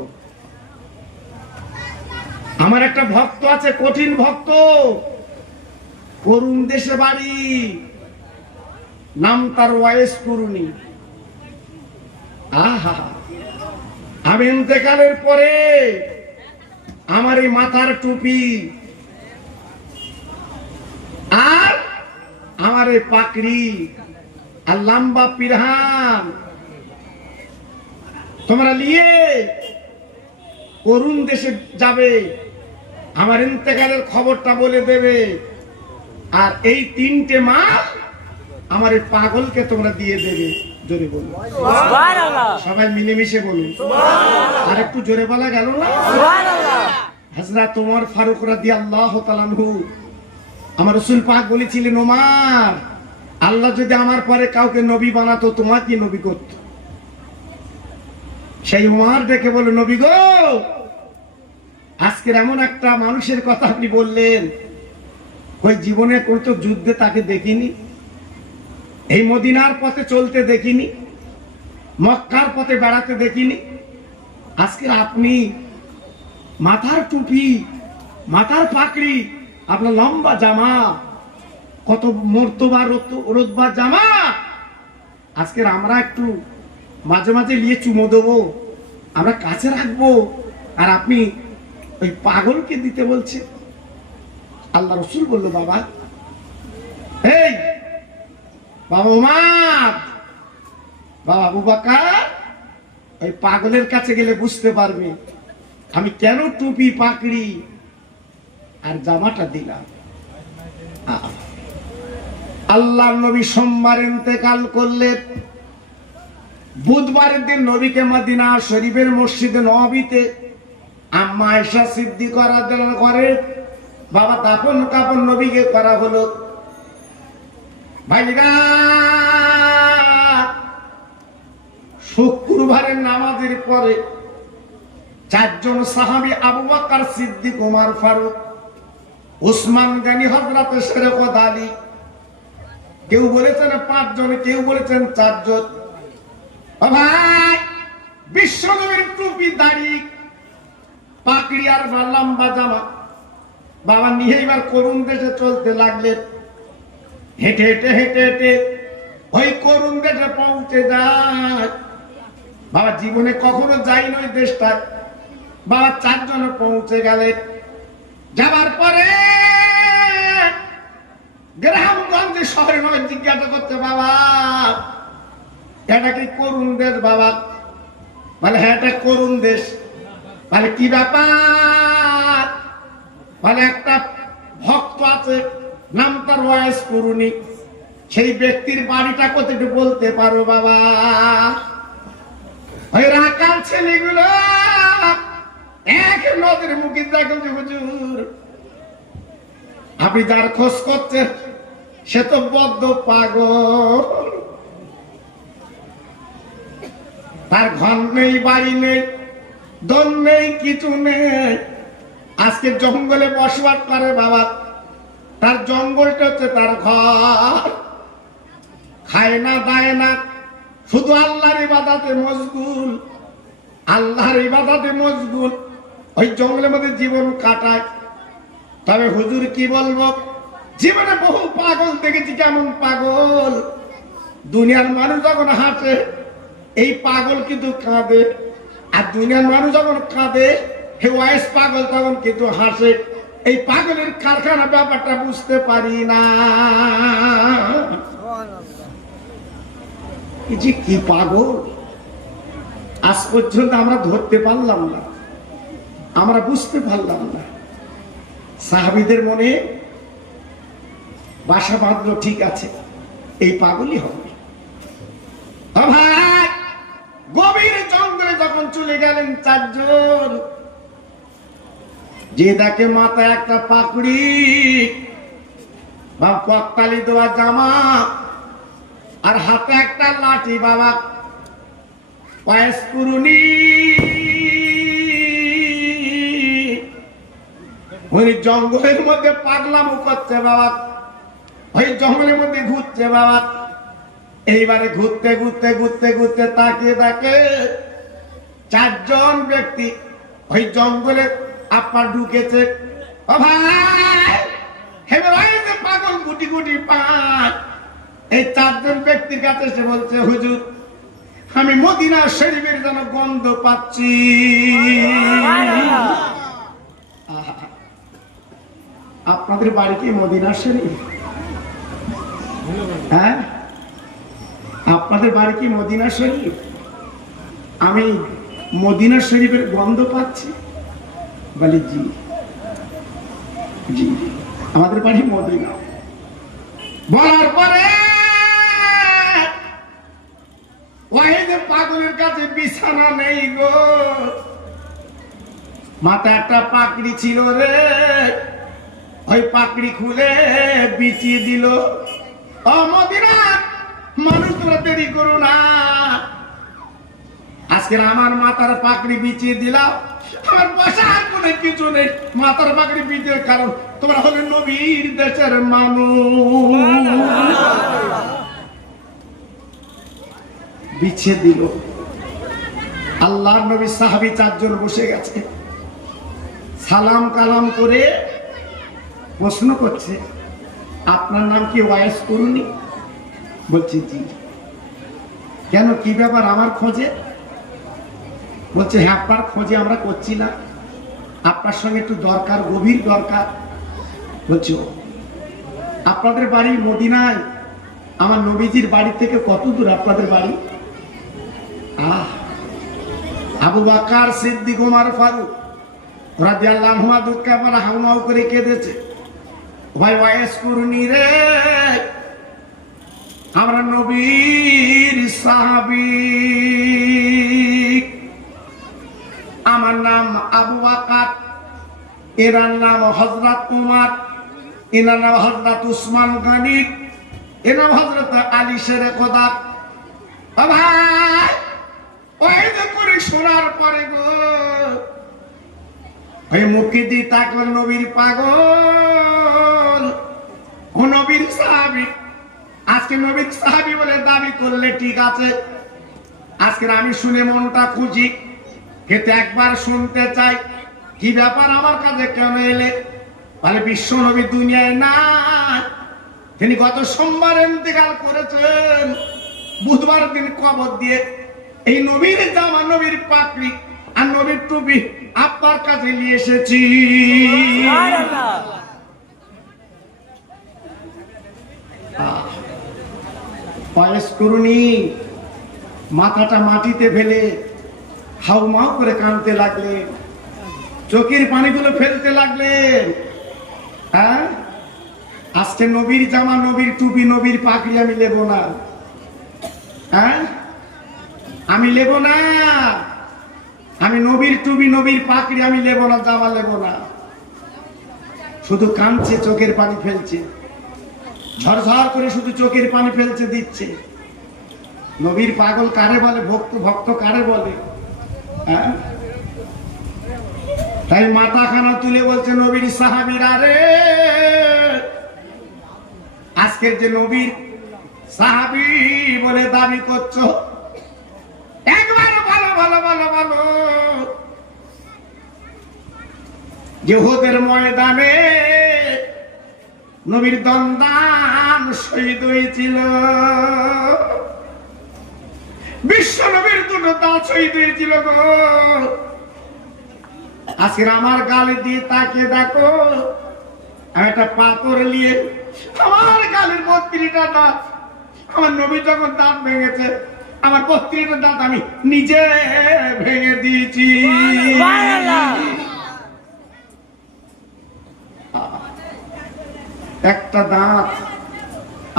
আমার একটা ভক্ত আছে, কঠিন ভক্ত, করুণ দেশে বাড়ি, নাম তার ওয়াইস করুনি। আহা, আমি ইন্তেকালের পরে আমার এই মাথার টুপি আর আমার এই পাকড়ি আর লম্বা পিরহান তোমরা নিয়ে করুণ দেশে যাবে, আমার ইন্তেকালের খবরটা বলে দেবে, আর এই 3টে মাল আমার এই পাগলকে তোমরা দিয়ে দেবে। জোরে বলুন সবাই, মিলেমিশে বলুন। আর একটু জোরে বলা গেল না? হযরত ওমর ফারুক রাদিয়াল্লাহু তাআলা আনহু, আমার রাসূল পাক বলেছিলেন, ওমর, আল্লাহ যদি আমার পরে কাউকে নবী বানাতো তোমাকে নবী করত। সেই ওমর ডেকে বলল, নবী গো, আজকের এমন একটা মানুষের কথা আপনি বললেন, ওই জীবনে কোনো যুদ্ধে তাকে দেখিনি, এই মদিনার পথে চলতে দেখিনি, মক্কার পথে বেড়াতে দেখিনি। আজকে আপনি মাথার টুপি, মাথার পাকড়ি, আপনার লম্বা জামা, কত মর্তবা রোদবা জামা, আজকের আমরা একটু মাঝে মাঝে নিয়ে চুমো দেবো, আমরা কাছে রাখবো, আর আপনি ওই পাগলকে দিতে বলছে। আল্লাহ রসুল বলল, বাবা, এই বাবা ওমর, বাবা আবু বকর, ওই পাগলের কাছে গেলে বুঝতে পারবে আমি কেন টুপি, পাকড়ি আর জামাটা দিলাম। আল্লাহর নবী সোমবার ইন্তেকাল করলেন, বুধবারের দিন নবীকে মদিনা শরীফের মসজিদে নববীতে আম্মা আয়েশা সিদ্দিকা রাদিয়াল্লাহু আনহা করে বাবা দাফন কাফন নবীকে করা হলো। ভাইরা, শুক্রবারের নামাজের পরে 4 জন সাহাবী আবু বকর সিদ্দিক, ওমর ফারুক, উসমান গনি, হযরত শরীয়ত আলী, কেউ বলেছেন 5 জন, কেউ বলেছেন 4 জন। ও ভাই, বিশ্বনবীর টুপি, দাড়ি, পাকড়ি আর লম্বা জামা বাবা নিয়ে এবার করুণ দেশে চলতে লাগলেন। হেঁটে হেঁটে হেঁটে হেঁটে ওই করুণ দেশে পৌঁছে যায়। বাবা জীবনে কখনো যাইনি ওই দেশটায়। বাবা 4 জন পৌঁছে গেলেন। যাবার পরে গ্রামগঞ্জে শহরে নয় জিজ্ঞাসা করছে, বাবা এটা কি করুণ দেশ? বাবা বলে, হ্যাঁ এটা করুণ দেশ। বলে, কি ব্যাপার? বলে, একটা ভক্ত আছে, নাম তার ওয়াইস করুনি, সেই ব্যক্তির বাড়িটা কোথায় বলতে পারো? বাবা ওই রাখাল ছেলেগুলো এক নদীর মুখে দেখো, হুজুর আপনি যার খোঁজ করছেন সে তো বদ্ধ পাগল, তার ঘর নেই, বাড়ি নেই, দল নেই, কিছু নেই, আজকে জঙ্গলে বসবাস করে। বাবা তার জঙ্গলটা হচ্ছে তার ঘর, খায় না, দায় না, শুধু আল্লাহর ইবাদতে মশগুল, আল্লাহর ইবাদতে মশগুল, ওই জঙ্গলের মধ্যে জীবন কাটায়। তবে হুজুর কি বলবো, জীবনে বহু পাগল দেখেছি। কেমন পাগল? দুনিয়ার মানুষ যখন হাসে এই পাগল কিন্তু কাঁদে, আর দুনিয়ার মানুষ যখন কাঁদে হে ওয়াইস পাগল তখন কিন্তু হাসে। এই পাগলের কারখানা ব্যাপারটা বুঝতে পারি না, যে কি পাগল আজ পর্যন্ত আমরা ধরতে পারলাম না, আমরা বুঝতে পারলাম না। সাহাবীদের মনে বাসা বাঁধলো, ঠিক আছে এই পাগলই হবে। ভাই গভীর জঙ্গলে যখন চলে গেলেন 4 জন, যে দেখে মাথায় একটা পাকড়ি বা পকতালি দেওয়া জামা আর হাতে একটা লাঠি, বাবা ওয়াইস কুরুনি, উনি জঙ্গলের মধ্যে পাগলামো করছে। বাবা ওই জঙ্গলের মধ্যে ঘুরছে। বাবা এইবারে ঘুরতে ঘুরতে ঘুরতে ঘুরতে তাকে তাকে চারজন ব্যক্তি ওই জঙ্গলে আপনার ঢুকেছে। ও ভাই, হেবে ভাই যে পাগল গুটি গুটি পায়, এই চারজন ব্যক্তির কাছে এসে বলছে, হুজুর আমি মদিনা শরীফের যেন গন্ধ পাচ্ছি। আপনাদের বাড়ি কি মদিনা শরীফ? হ্যাঁ, আপনাদের বাড়ি কি মদিনা শরীফ? আমি মদিনা শরীফের গন্ধ পাচ্ছি। বলি জি জি, আমাদের বাড়ি মদিনা। বলার পরে ওয়াহিদ পাগলের কাছে বিছানা নেই গো, মাথা একটা পাকড়ি ছিল রে, ওই পাকড়ি খুলে বিছিয়ে দিল। ও মদিনা মানুষ, তোরা দেরি করো না, আজকে আমার মাথার পাকড়ি বিছিয়ে দিলাম, আমার বসার কোনো কিছু নেই, মাথার পাকড়ি বিছিয়ে, কারণ তোমরা হলে নবীর দেশের মানুষ। বিছিয়ে দিল। আল্লাহর নবী সাহাবী চারজন বসে গেছে, সালাম কালাম করে প্রশ্ন করছে, আপনার নাম কি ওয়াইস করুনি? বলছি জি। কেন, কি ব্যাপার আমার খোঁজে? বলছে হ্যাঁ, আপনার খোঁজে আমরা করছি না, আপনার সঙ্গে একটু দরকার, গভীর দরকার। বলছো আপনাদের বাড়ি মদিনায়, আমার নবীজির বাড়ি থেকে কত দূর আপনাদের বাড়ি? আবু বকর সিদ্দিক ওমর ফারুক রাদিয়াল্লাহু আনহুমা দুঃখে পরে হাউমাউ করে কেঁদেছে। ভাই ওয়াইস করুনি রে, আমরা নবীর সাহাবী, আমার নাম আবু বকর, এনার নাম হযরত উমর, এনার নাম হযরত উসমান গনি, এনার নাম হযরত আলী শেরে খোদা। ও ভাই, ওই যে করে শোনার পরে গো, ওই মুখে দিয়ে তাকল নবীর পাগল, ও নবীর সাহাবী। আজকে নবীর সাহাবী বলে দাবি করলে ঠিক আছে, আজকে আমি শুনে মনটা খুশি, কিন্তু একবার শুনতে চাই কি ব্যাপার, আমার কাছে কেন এলে? বলে বিশ্ব নবী দুনিয়ায় না, তিনি গত সোমবার ইন্তেকাল করেছেন, বুধবার দিন কবর দিয়ে এই নবীর জামা, নবীর পাকড়ি আর নবীর টুপি আপনার কাছে নিয়ে এসেছি। বয়স করুনি মাথাটা মাটিতে ফেলে হাউমাউ করে কাঁদতে লাগলেন, চোখের পানিগুলো ফেলতে লাগলেন। হ্যাঁ, আজকে নবীর জামা, নবীর টুপি, নবীর পাকড়ি আমি নেব না। হ্যাঁ, আমি নেব না, আমি নবীর টুপি, নবীর পাকড়ি আমি নেব না, জামা নেব না। শুধু কাঁদছে, চোখের পানি ফেলছে, ঝরঝর করে শুধু চোখের পানি ফেলছে, দিচ্ছে। নবীর পাগল কারে বলে? ভক্ত, ভক্ত কারে বলে? হ্যাঁ, তাই মাথাখানা তুলে বলছে নবীর সাহাবীরা রে, আজকের যে নবীর সাহাবী বলে দাবি করছো, একবার ভালো ভালো ভালো ভালো যে ওদের ময়দানে নবীর দন্দান শহীদ হয়েছিল, বিশ্ব নবীর দুটো দাঁত শহীদ হয়েছিল গো। আজকে আমার গালে দিয়ে তাকে দেখো, আমি একটা পাথর নিয়ে আমার গালের 32টা দাঁত, আমার নবী যখন দাঁত ভেঙেছে, আমার 32টা দাঁত আমি নিজে ভেঙে দিয়েছি। একটা দাঁত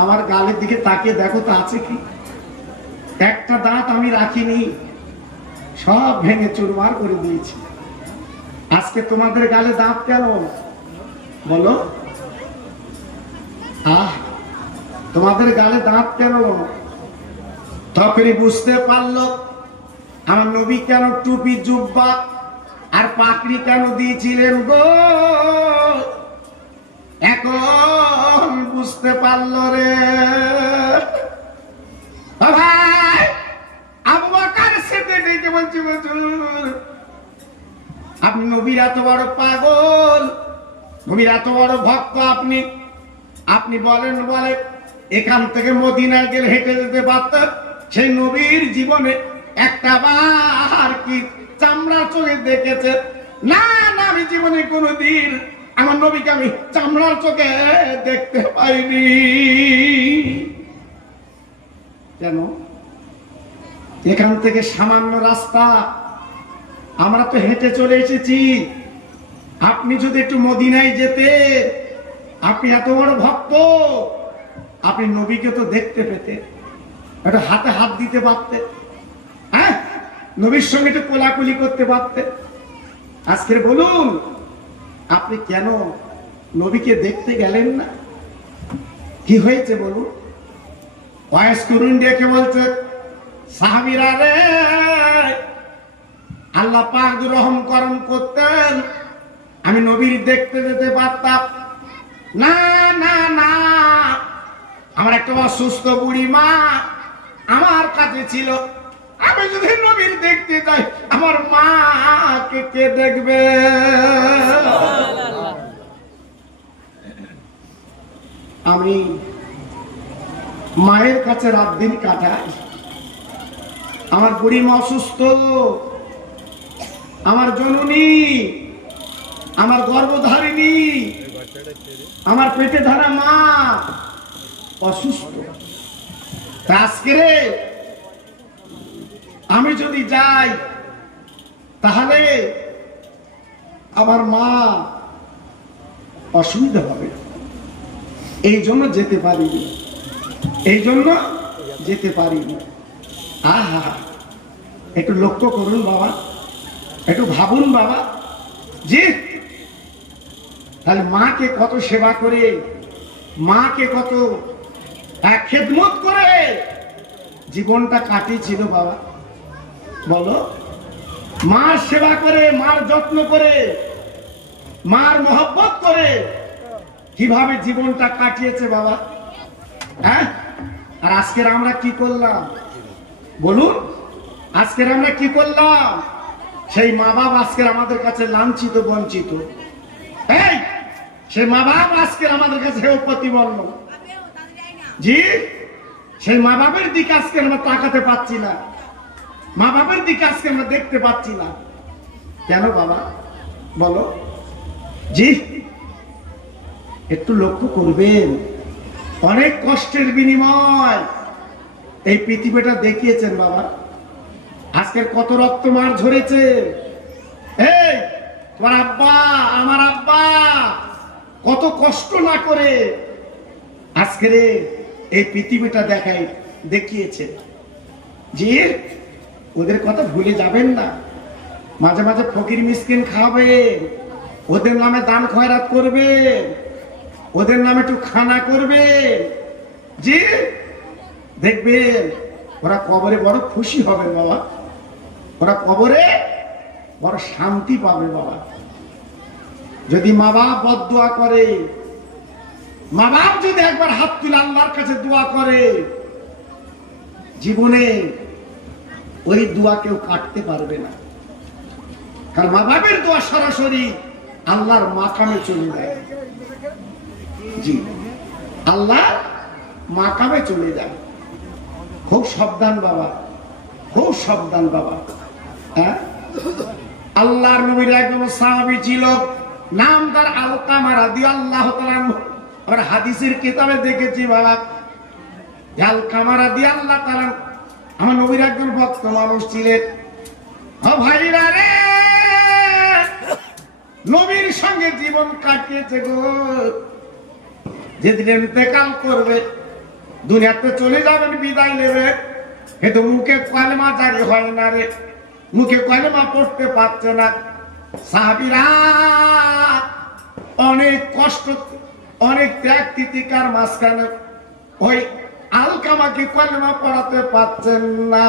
আমার গালের দিকে তাকিয়ে দেখো তো আছে কি? একটা দাঁত আমি রাখিনি, সব ভেঙে চুরমার করে দিয়েছি। আজকে তোমাদের গালে দাঁত কেন বলো? তোমাদের গালে দাঁত কেন? তখনই বুঝতে পারলো আমার নবী কেন টুপি, জুব্বা আর পাকড়ি কেন দিয়েছিলেন গো। এখন বুঝতে পারলো রে। এত বড় পাগল, নবীর এত বড় ভক্ত আপনি, আপনি বলেন এখান থেকে মদিনায় গেলে হেঁটে যেতে পারতেন, সেই নবীর জীবনে একটা বার কি চামড়া চোখে দেখেছে? না না, আমি জীবনে কোনোদিন আমার নবীকে আমি চামড়ার চোখে দেখতে পাইনি। কেন? এখান থেকে সামান্য রাস্তা, আমরা তো হেঁটে চলে এসেছি। আপনি যদি একটু মদিনায় যেতে, আপনি এত বড় ভক্ত, আপনি নবীকে তো দেখতে পেতে, একটু হাতে হাত দিতে পারতেন, হ্যাঁ, নবীর সঙ্গে একটু কোলাকুলি করতে পারতেন। আজকে বলুন, আপনি কেন নবীকে দেখতে গেলেন না? কি হয়েছে বলুন? বয়স করুন ডেকে বলছে, সাহাবীরা রে, আল্লাহ পাক রহম করম করতেন, আমি নবীর দেখতে যেতে পারতাম না। না না, আমার একটা অসুস্থ বুড়ি মা আমার কাছে ছিল, আমি যদি নবীর দেখতে যাই আমার মাকে কে দেখবে? আমি মায়ের কাছে রাত দিন কাটাই। আমার বুড়ি মা অসুস্থ, আমার জননী, আমার গর্ভধারিণী, আমার পেটে ধরা মা অসুস্থ। আজকে আমি যদি যাই তাহলে আমার মা অসুবিধা হবে, এই জন্য যেতে পারিনি, এই জন্য যেতে পারিনি। আহা, একটু লক্ষ্য করুন বাবা, একটু ভাবুন বাবা, যে তাহলে মাকে কত সেবা করে, মাকে কত খেদমত করে জীবনটা কাটিয়েছিল বাবা। বলো, মার সেবা করে, মার যত্ন করে, মার মহব্বত করে কিভাবে জীবনটা কাটিয়েছে বাবা, হ্যাঁ? আর আজকের আমরা কি করলাম বলুন? আজকের আমরা কি করলাম? সেই মা বাবা আজকের আমাদের কাছে লাঞ্ছিত, বঞ্চিত। এই সেই মা বাবা আজকের আমাদের কাছে প্রতিবন্ধ। জি, সেই মা বাবার দিকে আজকে আমরা তাকাতে পাচ্ছি না, মা বাবার দিকে আজকে আমরা দেখতে পাচ্ছি না। কেন বাবা বলো? জি, একটু লক্ষ্য করবেন, অনেক কষ্টের বিনিময় এই পৃথিবীটা দেখিয়েছেন বাবা। আজকের কত রক্ত মার ঝরেছে। এই তোমার আব্বা, আমার আব্বা কত কষ্ট না করে আজকের এই পৃথিবীটা দেখিয়েছে। জি, ওদের কথা ভুলে যাবেন না। মাঝে মাঝে ফকির মিসকিন খাবেন, ওদের নামে দান খয়রাত করবে, ওদের নামে একটু খানা করবে। জি, দেখবেন ওরা কবরে বড় খুশি হবে বাবা, ওরা কবরে বড় শান্তি পাবে বাবা। যদি মা বাপ বদদুয়া করে, মা বাপ যদি একবার হাত তুলে আল্লাহর কাছে দোয়া করে, জীবনে ওই দোয়া কেউ কাটতে পারবে না। কারণ মা বাপের দোয়া সরাসরি আল্লাহর মাকামে চলে যায়। জি, আল্লাহর মাকামে চলে যায়। খুব সাবধান বাবা, খুব সাবধান বাবা। হ্যাঁ, আল্লাহর নবীর একজন সাহাবী ছিল, নাম তার আলকামা রাদিয়াল্লাহু তাআলা আনহু। আমরা হাদিসের কিতাবে দেখেছি বাবা, আলকামা রাদিয়াল্লাহু তাআলা আমার নবীর একজন ভক্ত মানুষ ছিলেন। ও ভাইরা রে, নবীর সঙ্গে জীবন কাটিয়েছে গো। যেদিন ইন্তেকাল করবে, দুনিয়াতে চলে যাবেন, বিদায় নেবে, কিন্তু মুখে কলেমা জারি হয় না রে, মুখে কলেমা পড়তে পারছে না। সাহাবীরা অনেক কষ্ট, অনেক ত্যাগ তিতিকার মাঝখানে ওই আলকামাকে কলেমা পড়াতে পারছেন না।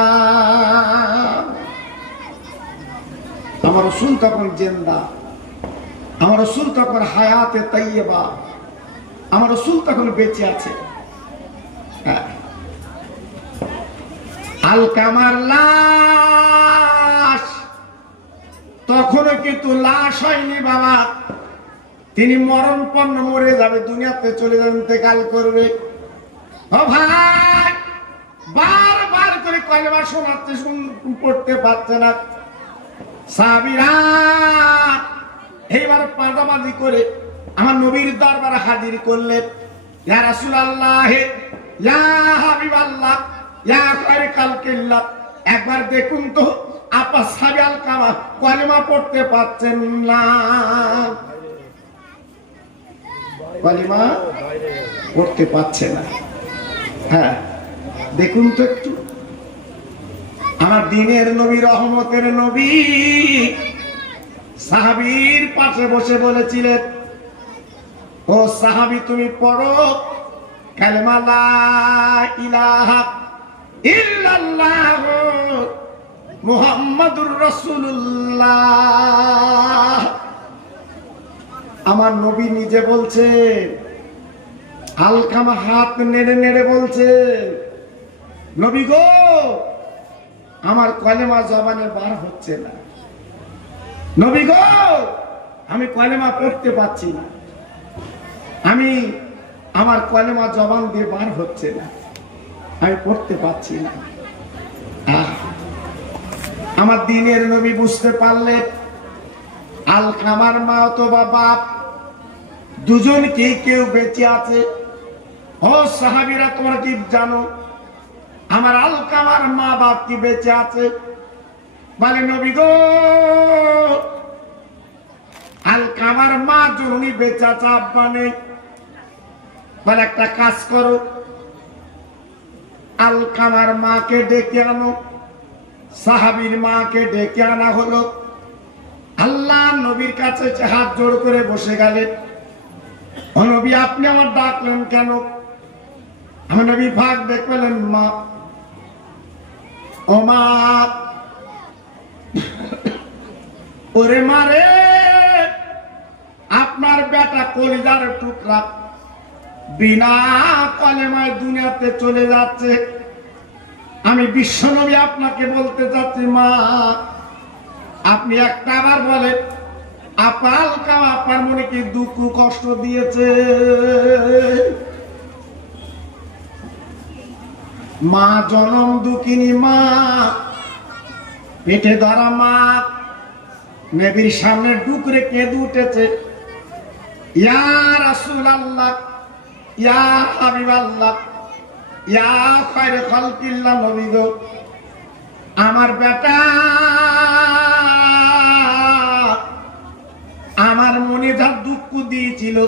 আমার রাসূল তখন জিন্দা, আমার রাসূল তখন হায়াতে তাইয়্যিবা, আমার রাসূল তখন বেঁচে আছে। আলকামার লাশ তখনও কিন্তু লাশ হয়নি বাবা, তিনি মরণপন্ন মরে যাবে, দুনিয়াতে চলে যাবে, ইন্তেকাল করবে। ও ভাই, বারবার করে কলেমা শোনাচ্ছে, পড়তে পারছে না। সাহাবীরা এইবার পাঁদাবাজি করে আমার নবীর দরবারে হাজির করলেন। ইয়া রাসূলুল্লাহ, ইয়া হাবিবাল্লাহ, ইয়া খায়রে খালকিল্লাহ, একবার দেখুন তো আপনার সাহাবী আলকামা কলেমা পড়তে পারছেন না, কলেমা পড়তে পারছে না। হ্যাঁ, দেখুন তো একটু। আমার দ্বীনের নবী, রহমতের নবী সাহাবীর পাশে বসে বলেছিলেন, ও সাহাবী তুমি পড়ো কালেমা লা ইলাহা ইল্লাল্লাহ মুহাম্মাদুর রাসূলুল্লাহ। আমার নবী নিজে বলছে, আলকামা হাত নেড়ে নেড়ে বলছে, নবী গো, আমার কলেমা জবানে বার হচ্ছে না, নবী গো, আমি কলেমা পড়তে পারছি না, আমি আমার কলেমা জবান দিয়ে বার হচ্ছে না, আমি পড়তে পারছি না। আমার দ্বীনের নবী বুঝতে পারলেন আলকামার মা অথবা বাপ দুজন কি কেউ বেঁচে আছে। ও সাহাবীরা, তোমরা কি জানো আমার আলকামার মা বাপ কি বেঁচে আছে? বলে নবী গো, আলকামার মা জননী বেঁচে আছে, আব্বা নেই। বলে একটা কাজ করো, আলকামার মাকে ডেকে আনো। সাহাবীর মাকে ডেকে আনা হলো। আল্লাহ নবীর কাছে হাত জোড় করে বসে গেলেন। ও নবী, আপনি আমার ডাকলেন কেন? আমার নবী ভাগ দেখলেন, মা, ও মা, ওরে মারে, আপনার বেটা কলিজার টুকরা বিনা কলেমায় দুনিয়াতে চলে যাচ্ছে। আমি বিশ্বনবী আপনাকে বলতে চাচ্ছি, মা, আপনি একটা আবার বলেন, আপনার মনে কি দুঃখ কষ্ট দিয়েছে? মা জনম দুঃখিনী মা, পেটে ধরা মা নবীর সামনে ডুকরে কেঁদে উঠেছে। ইয়া রাসূলুল্লাহ, ইয়া হাবিবাল্লাহ, ইয়া খায়রে খালকিল্লাহ, নবী গো, আমার বেটা আমার মনে যা দুঃখ দিয়েছিল,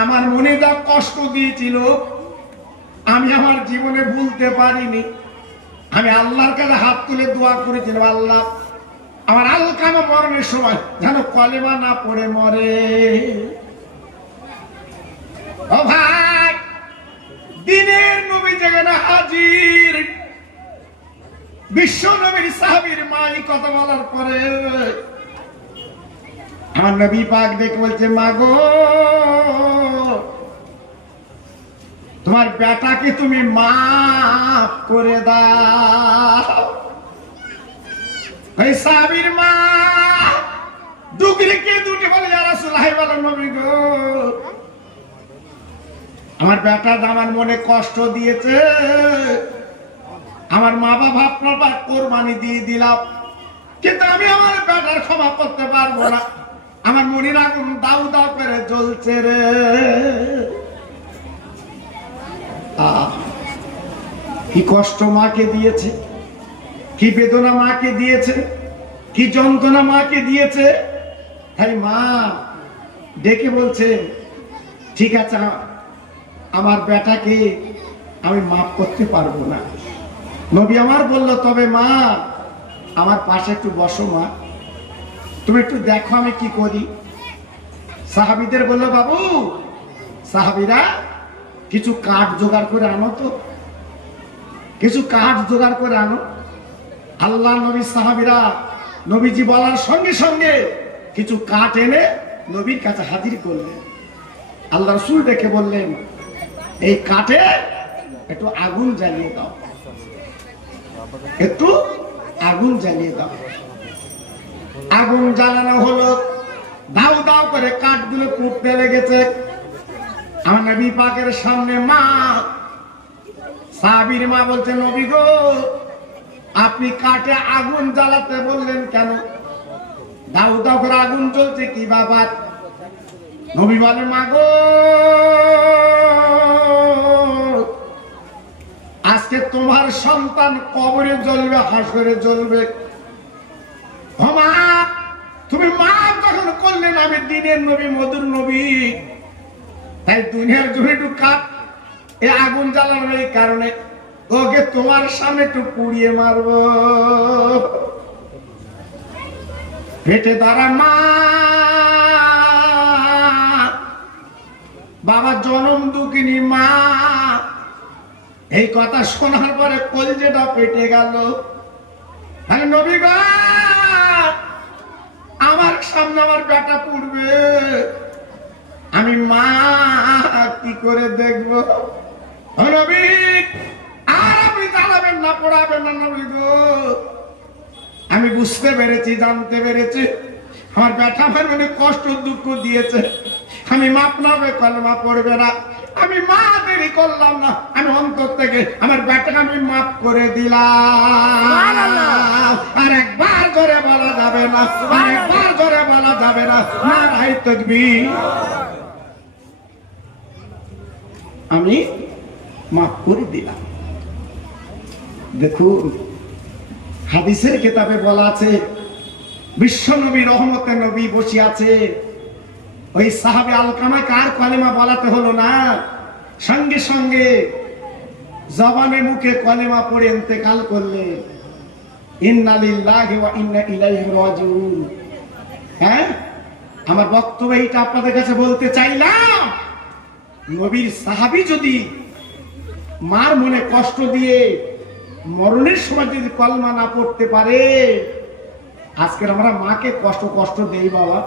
আমার মনে যা কষ্ট দিয়েছিল, আমি আমার জীবনে ভুলতে পারিনি। আমি আল্লাহর কাছে হাত তুলে দোয়া করেছিলাম, আল্লাহ আমার আলকামা মরণের সময় যেন কলেমা না পড়ে মরে। ও ভাই, দ্বীনের নবী যেখানে হাজির, বিশ্ব নবীর সাহাবীর মা এই কথা বলার পরে আমার নবী পাক দেখে বলছে, মা গো, তোমার বেটাকে তুমি মাফ করে দাও। এই সাহাবীর মা ডুকরে দুটি বলে, ইয়া রাসূলুল্লাহ, বলেন নবী গো, আমার বেটা আমার মনে কষ্ট দিয়েছে, আমার মা বাবা আপনার কোরবানি দিয়ে দিলাম, কিন্তু আমি আমার বেটার ক্ষমা করতে পারবো না, আমার মনির আগুন দাউ দাউ করে জ্বলছে রে। কি কষ্ট মাকে দিয়েছে, কি বেদনা মাকে দিয়েছে, কি যন্ত্রণা মাকে দিয়েছে। তাই মা ডেকে বলছে, ঠিক আছে, আমার বেটাকে আমি মাফ করতে পারবো না। নবী আমার বলল, তবে মা আমার পাশে একটু বসো, মা তুমি একটু দেখো আমি কি করি। সাহাবীদের বলল, বাবু, সাহাবীরা কিছু কাঠ জোগাড় করে আনো তো, কিছু কাঠ জোগাড় করে আনো। আল্লাহ নবী সাহাবীরা নবীজি বলার সঙ্গে সঙ্গে কিছু কাঠ এনে নবীর কাছে হাজির করলেন। আল্লাহ রাসূল দেখে বললেন, এই কাঠে একটু আগুন জ্বালিয়ে দাও, একটু আগুন জ্বালিয়ে দাও। আগুন জ্বালানো হলো, দাউ দাউ করে কাঠগুলো পুড়তে লেগেছে। আমার নবী পাকের সামনে মা, সাহাবীর মা বলছে, নবী গো, আপনি কাঠে আগুন জ্বালাতে বললেন কেন? দাউ দাউ করে আগুন জ্বলছে, কি ব্যাপার? নবী বলে, মা গো, আজকে তোমার সন্তান কবরে জ্বলবে, হাসরে জ্বলবে। মা, তুমি মা যখন করলেন, আমি দিনের নবী, মধুর নবী, তাই দুনিয়ার জন্য একটু কাঠ এ আগুন জ্বালানোর এই কারণে ওকে তোমার সামনে একটু পুড়িয়ে মারবো। পেটে ধরা মা, বাবা জনম দুঃখিনী মা, এই কথা শোনার পরে কলজেটা পেটে গেল। নবী গো, আমার সামনে আমার বেটা পুড়বে, আমি মা কি করে দেখবো? নবী, আর আপনি জ্বালাবেন না, পড়াবেন না নবী গো। আমি বুঝতে পেরেছি, জানতে পেরেছি, আমার বেটা আমার মনে কষ্ট দুঃখ দিয়েছে, আমি মাপ নাবে কলমা পড়বে না, আমি মা দেরি করলাম না, আমি অন্তর থেকে আমার বেটাকে আমি মাফ করে দিলাম। আর একবার করে বলা যাবে না, আর একবার করে বলা যাবে না, নারায়ে তাকবীর, আমি মাফ করে দিলাম। দেখুন, হাদিসের কিতাবে বলা আছে, বিশ্ব নবী, রহমতের নবী বসে আছে, ওই সাহাবে আলকামা কার কলেমা বলাতে হলো না, সঙ্গে সঙ্গে জবানে মুখে কলেমা পড়ে ইন্তেকাল করলে। ইন্না লিল্লাহি ওয়া ইন্না ইলাইহি রাজিউন। হ্যাঁ, আমার বক্তব্য এইটা আপনাদের কাছে বলতে চাইলাম, নবীর সাহাবী যদি মার মনে কষ্ট দিয়ে মরণের সময় যদি কলমা না পড়তে পারে, আজকের আমরা মাকে কষ্ট দেই বাবা,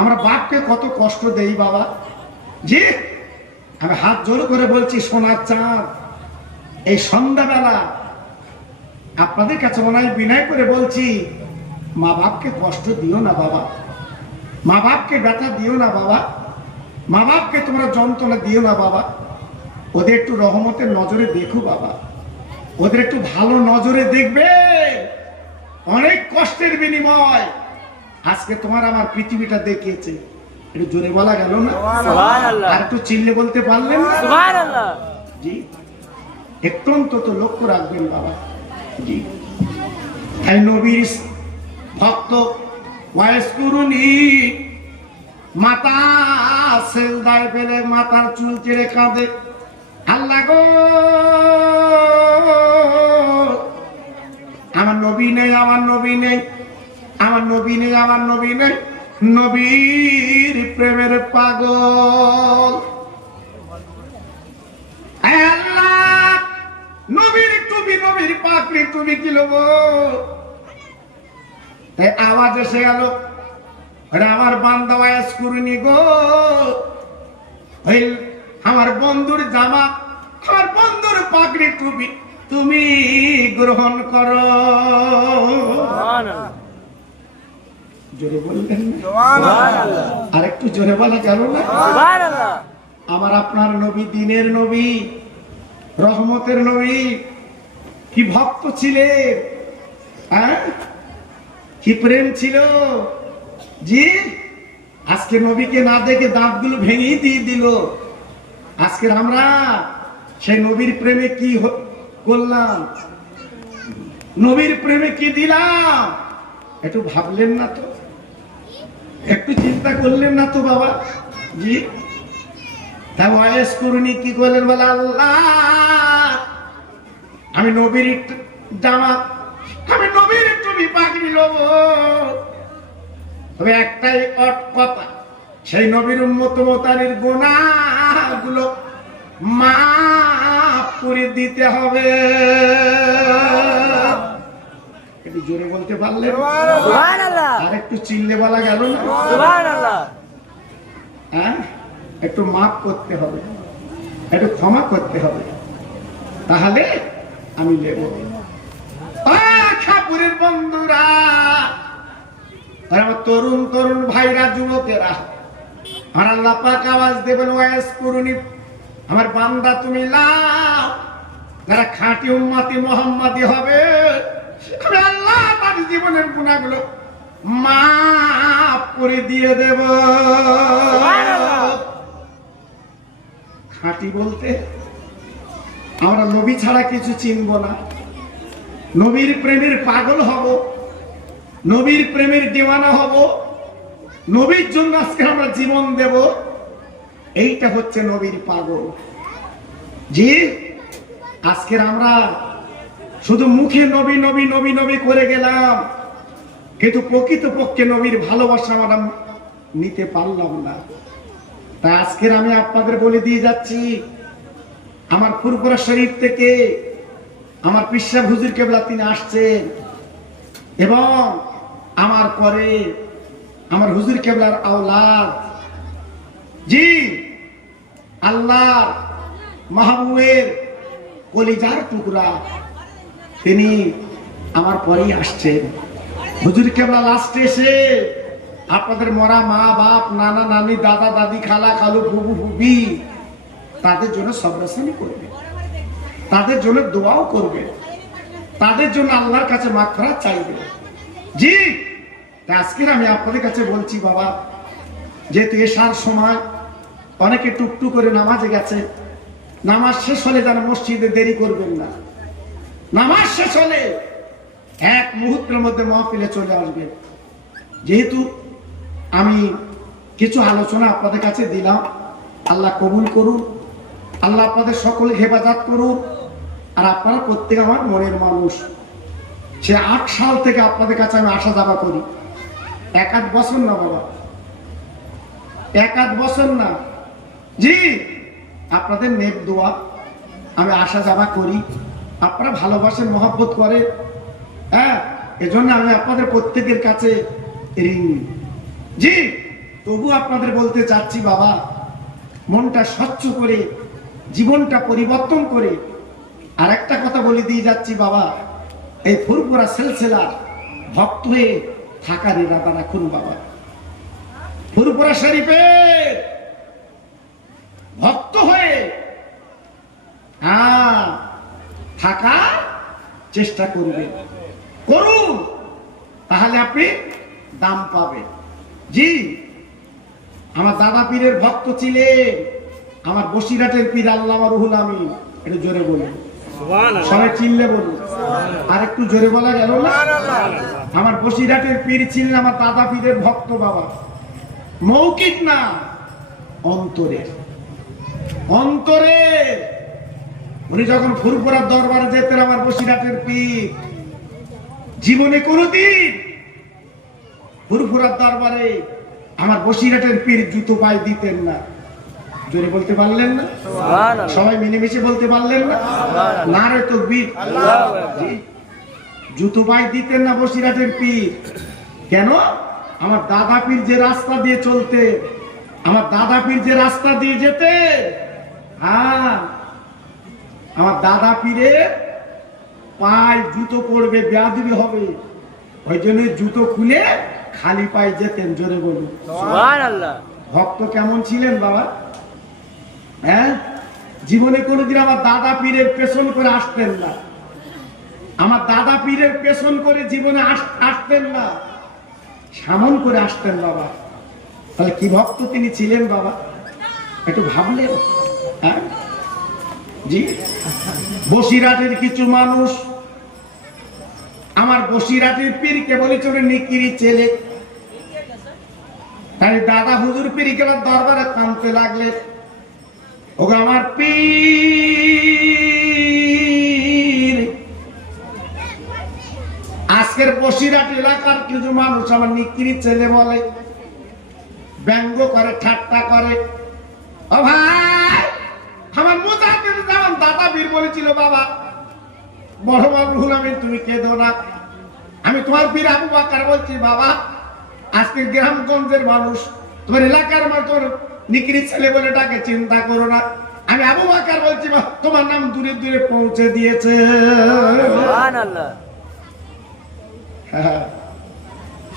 আমরা বাপকে কত কষ্ট দেই বাবা। জি, আমি হাত জোর করে বলছি, সোনার চাঁদ, এই সন্ধ্যাবেলা আপনাদের কাছে মনে হয় বিনয় করে বলছি, মা বাপকে কষ্ট দিও না বাবা, মা বাপকে ব্যথা দিও না বাবা, মা বাপকে তোমরা যন্ত্রণা দিও না বাবা, ওদের একটু রহমতের নজরে দেখো বাবা, ওদের একটু ভালো নজরে দেখবে। অনেক কষ্টের বিনিময় আজকে তোমার আমার পৃথিবীটা দেখিয়েছে। একটু জোরে বলা গেল না? আর একটু চিল্লে বলতে পারলেন না? জি, একটু অন্তত লক্ষ্য রাখবেন বাবা। জি, তাই নবীর ভক্ত ওয়াইস করুনি, মাতা সেজদায় ফেলে মাথার চুল চেড়ে কাঁদে, আল্লাহ গো, আমার নবী নেই, আমার নবী নেই, আমার নবী নেই, আমার নবী নেই, নবীর প্রেমের পাগল। আল্লাহ, নবীর টুপি, নবীর পাগড়ি, তুমি কি লোব? আওয়াজ এসে গেল, আমার বান্দা ওয়াইস করুনি গো, আমার বন্ধুর জামা, আমার বন্ধুর পাগড়ি, টুপি তুমি গ্রহণ করো। জোরে বললেন? আর একটু জোরে বলা গেল না? আমার আপনার নবী, দিনের নবী, রহমতের নবী, কি ভক্ত ছিলেন, হ্যাঁ, কি প্রেম ছিল। জি, আজকে নবীকে না দেখে দাঁতগুলো ভেঙেই দিয়ে দিল। আজকের আমরা সেই নবীর প্রেমে কি করলাম, নবীর প্রেমে কি দিলাম, একটু ভাবলেন না তো, একটু চিন্তা করলেন না তো বাবা? জি, তা ওয়াইস করুনি কি করলেন বলে, আল্লাহ, আমি নবীর জামা, আমি নবীর টুপি পাগড়ি লব, তবে একটাই কথা, সেই নবীর উম্মত মোতানির গুনাহগুলো মাফ করে দিতে হবে। একটু জোরে বলতে পারলে? আর একটু চিল্লে বলা গেল না? হ্যাঁ, একটু মাফ করতে হবে, একটু ক্ষমা করতে হবে, তাহলে আমি নেব। খাপুরের বন্ধুরা, আর আমার তরুণ তরুণ ভাইরা, যুবকেরা, আর আল্লাহ পাক আওয়াজ দেবেন, ওয়াইস করুনি, আমার বান্দা তুমি লাও, যারা খাঁটি উম্মতি মুহাম্মাদি হবে, আমি আল্লাহ তার জীবনের গুনাহগুলো মাফ করে দিয়ে দেব। খাঁটি বলতে আমরা নবী ছাড়া কিছু চিনব না, নবীর প্রেমের পাগল হব, নবীর প্রেমের দিওয়ানা হব, নবীর জন্য আজকে আমরা জীবন দেব। এইটা হচ্ছে নবীর পাগল। জি, আজকের আমরা শুধু মুখে নবী নবী নবী নবী করে গেলাম, কিন্তু প্রকৃতপক্ষে নবীর ভালোবাসা আমরা নিতে পারলাম না। তাই আজকের আমি আপনাদের বলে দিয়ে যাচ্ছি, আমার ফুরফুরা শরীফ থেকে আমার পিসা হুজুর কেবলা তিনি আসছেন, এবং আমার পরে আমার হুজুর কেবলার আওলাদ, জি আল্লাহ মাহবুবের কলিজার টুকরা, তিনি আমার পরেই আসছেন। হুজুর কেবলা লাস্টে এসে আপনাদের মরা মা বাপ, নানা নানি, দাদা দাদি, খালা খালু, ফুবু ফুবি, তাদের জন্য সবরাসানি করবে, তাদের জন্য দোয়াও করবে, তাদের জন্য আল্লাহর কাছে মাগফিরাত চাইবে। জি, আজকের আমি আপনাদের কাছে বলছি বাবা, যেহেতু এশার সময় অনেকে টুকটুক করে নামাজে গেছে, নামাজ শেষ হলে যেন মসজিদে দেরি করবেন না। নামাজ শেষ হলে এক মুহূর্তের মধ্যে মাহফিলে চলে আসবেন। যেহেতু আমি কিছু আলোচনা আপনাদের কাছে দিলাম, আল্লাহ কবুল করুন, আল্লাহ আপনাদের সকলে হেফাজত করুন। আর আপনারা প্রত্যেক আমার মনের মানুষ, সে 8 সাল থেকে আপনাদের কাছে আমি আসা যাওয়া করি, 1-8 বছর না বাবা, 1-8 বছর না, জি আপনাদের নেক দোয়া আমি আসা যাওয়া করি, আপনারা ভালোবাসেন, মহব্বত করে, হ্যাঁ, এজন্য আমি আপনাদের প্রত্যেকের কাছে ঋণী। জি, তবু আপনাদের বলতে চাচ্ছি বাবা, মনটা স্বচ্ছ করে, জীবনটা পরিবর্তন করে আর একটা কথা বলে দিয়ে যাচ্ছি বাবা, এই ফুরফুরা সিলসিলার ভক্ত হয়ে থাকার ইরাদা রাখুন বাবা। ফুরফুরা শরীফের ভক্ত হয়ে থাকার চেষ্টা করবেন, করুন, তাহলে আপনি দাম পাবেন। জি, আমার দাদা পীরের ভক্ত ছিলেন, আমার বসিরহাটের পীর আল্লামা রুহুল আমিন। এটা জোরে বলুন, সবাই চিনলে বলুন, আর একটু জোরে বলা গেল না? আমার বসিরহাটের পীর ছিলেন আমার দাদা পীরের ভক্ত বাবা, মৌখিক না, অন্তরের, অন্তরে। উনি যখন ফুরফুরার দরবারে যেতেন আমার বসিরহাটের পীর, জীবনে কোনদিন ফুরফুরার দরবারে আমার বসিরহাটের পীর জুতো পায়ে দিতেন না। জোরে বলতে পারলেন না? সবাই মিলেমিশে বলতে পারলেন না? নারে তাকবীর। জুতো পায়ে দিতেন না বসিরহাটের পীর। কেন? আমার দাদা পীর যে রাস্তা দিয়ে চলতে, আমার দাদা পীর যে রাস্তা দিয়ে যেতে, হ্যাঁ, আমার দাদা পীরের পায়ে জুতো পড়বে, বেয়াদবি হবে, ওই জন্য জুতো খুলে খালি পায়ে যেতেন। জোরে বলুন সুবহানাল্লাহ। ভক্ত কেমন ছিলেন বাবা? হ্যাঁ, জীবনে কোনোদিন আমার দাদা পীরের পেছন করে আসতেন না, আমার দাদা পীরের পেছন করে জীবনে আসতেন না, সামন করে আসতেন বাবা। তাহলে কি ভক্ত তিনি ছিলেন বাবা, একটু ভাবলেন? হ্যাঁ, জি। বসিরহাটের কিছু মানুষ আমার বসিরহাটের পীরকে বলেছে ওরে নিকিরি ছেলে, তাই দাদা হুজুর পীরকে দরবারে টানতে লাগলে, ওগো আমার পীর। আজকের বসিরহাট এলাকার কিছু মানুষ আমার নিকিরি ছেলে বলে, ব্যঙ্গ করে, ঠাট্টা করে। ও ভাই, আমার মুজাহিদ জামান দাদা পীর বলেছিল বাবা, বড় রুহুল আমিন তুমি কেঁদো না, আমি তোমার পীর আবু বকর বলছি বাবা, আজকে গ্রামগঞ্জের মানুষ তোমার এলাকার মানুষ নিকিরি ছেলে বলে ডাকে, চিন্তা করো না, আমি আবু বকর বলছি তোমার নাম দূরে দূরে পৌঁছে দিয়েছে। সুবহানাল্লাহ।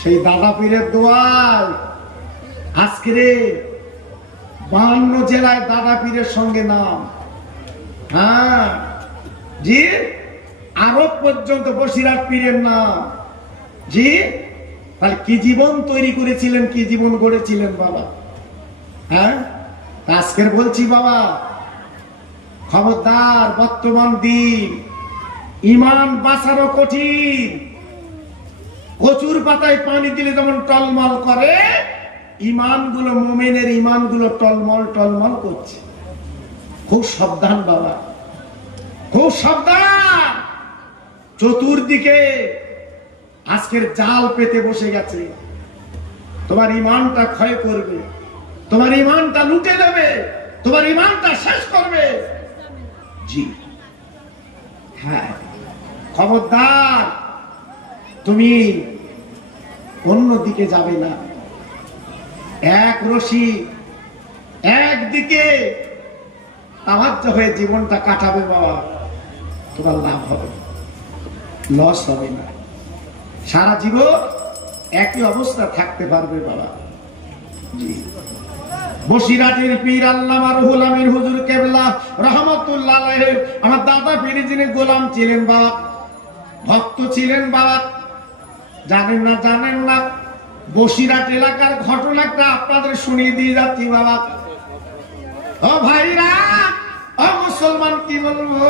সেই দাদা পীরের দোয়ায় আজকে রে 52 জেলায় দাদা পীরের সঙ্গে নাম। হ্যাঁ জি, আরব পর্যন্ত বসিরহাট পীরের নাম। জি, তাহলে কি জীবন তৈরি করেছিলেন, কি জীবন গড়েছিলেন বাবা। হ্যাঁ, আজকের বলছি বাবা, খবরদার, বর্তমান দিন ইমান বাঁচানো কঠিন। কচুর পাতায় পানি দিলে যেমন টলমল করে, ইমানগুলো, মুমিনের ইমানগুলো টলমল টলমল করছে। খুব সাবধান বাবা, খুব সাবধান। চতুর্দিকে আজকের জাল পেতে বসে গেছে, তোমার ইমানটা ক্ষয় করবে, তোমার ইমানটা লুটে নেবে, তোমার ইমানটা শেষ করবে। জি হ্যাঁ, খবরদার, তুমি অন্যদিকে যাবে না। এক রশি একদিকে আবদ্ধ হয়ে জীবনটা কাটাবে বাবা, তোমার লাভ হবে, লস হবে না। সারা জীবন একই অবস্থা থাকতে পারবে বাবা। জি, বসিরহাটের পীর আল্লামা রুহুল আমিন হুজুর কেবলা রহমাতুল্লাহ আলাইহি, আমার দাদা পীর যিনি গোলাম ছিলেন বাবা, ভক্ত ছিলেন বাবা। জানেন না, জানেন না, বসিরহাট এলাকার ঘটনাটা আপনাদের শুনিয়ে দিয়ে যাচ্ছি বাবা। ও ভাইরা, ও মুসলমান, কি বলবো,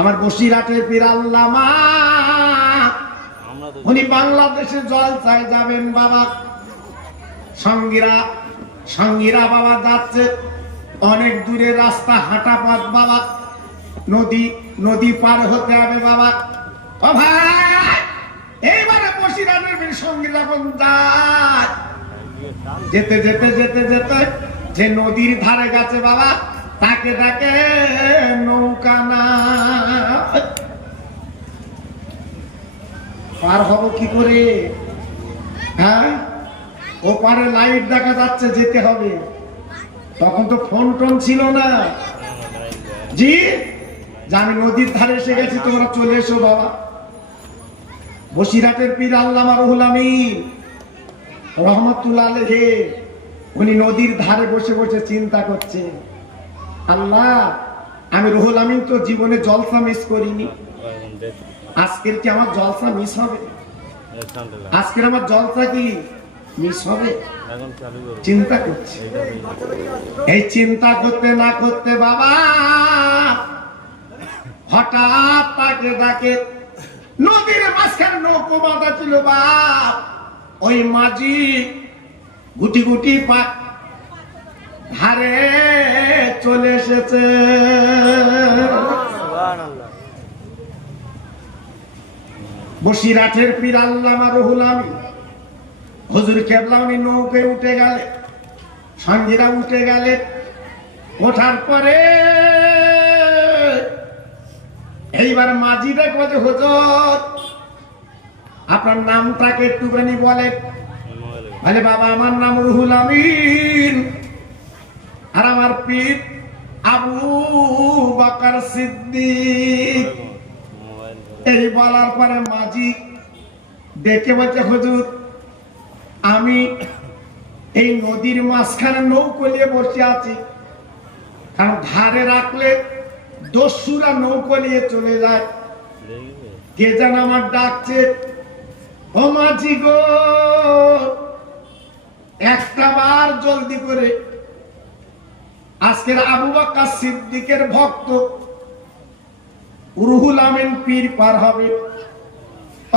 আমার বসিরহাটের পীর আল্লামা, উনি বাংলাদেশে জলসায় যাবেন বাবা। সঙ্গীরা বাবা যাচ্ছে, অনেক দূরে রাস্তা, হাঁটা পথ বাবা, নদী পার হতে হবে বাবা। ও ভাই, এইবারে বসিরহাটের বীর সঙ্গী যখন যায়, যেতে যেতে যেতে যেতে যে নদীর ধারে গেছে বাবা, তাকে ডাকে নৌকা না। পার হবো কি করে? হ্যাঁ, ওপারে লাইট দেখা যাচ্ছে, যেতে হবে। তখন তো ফোন টোন ছিল না। জি, যে আমি নদীর ধারে এসে গেছি, তোমরা চলে এসো বাবা। বসিরহাটের পীর আল্লামা রুহুল আমিন রহমাতুল্লাহ আলাইহি, উনি নদীর ধারে বসে বসে চিন্তা করছে, আল্লাহ, আমি রুহুল আমিন তো জীবনে জলসা মিস করিনি, আজকের কি আমার জলসা মিস হবে? আজকের আমার জলসা কি মিস হবে? চিন্তা করছে। এই চিন্তা করতে না করতে বাবা, হঠাৎ তাকে ডাকে, নদীর মাঝখানে নৌকো বাঁধা ছিল বাপ, ওই মাঝি গুটি গুটি পাক ধারে চলে এসেছে। বসিরহাটের পীর আল্লামা রুহুল আমিন হুজুর কেবলা, উনি নৌকে উঠে গেলে, সঙ্গীরা উঠে গেলে। ওঠার পরে এইবার মাঝিটা বলছে, হুজুর, আপনার নামটাকে একটুখানি বলেন। বলে, বাবা, আমার নাম রুহুল আমিন, আর আমার পীর আবু বকর সিদ্দিক। এই বলার পরে মাঝি ডেকে বলছে, হুজুর, আমি এই নদীর মাঝখানে নৌকো নিয়ে বসে আছি, কারণ ধারে রাখলে দস্যুরা নৌকো নিয়ে চলে যায়। কে যেন আমার ডাকছে, ও মাঝি গো, একটা বার জলদি করে আজকের আবু বকর সিদ্দিকের ভক্ত রুহুল আমিন পীর পার হবে।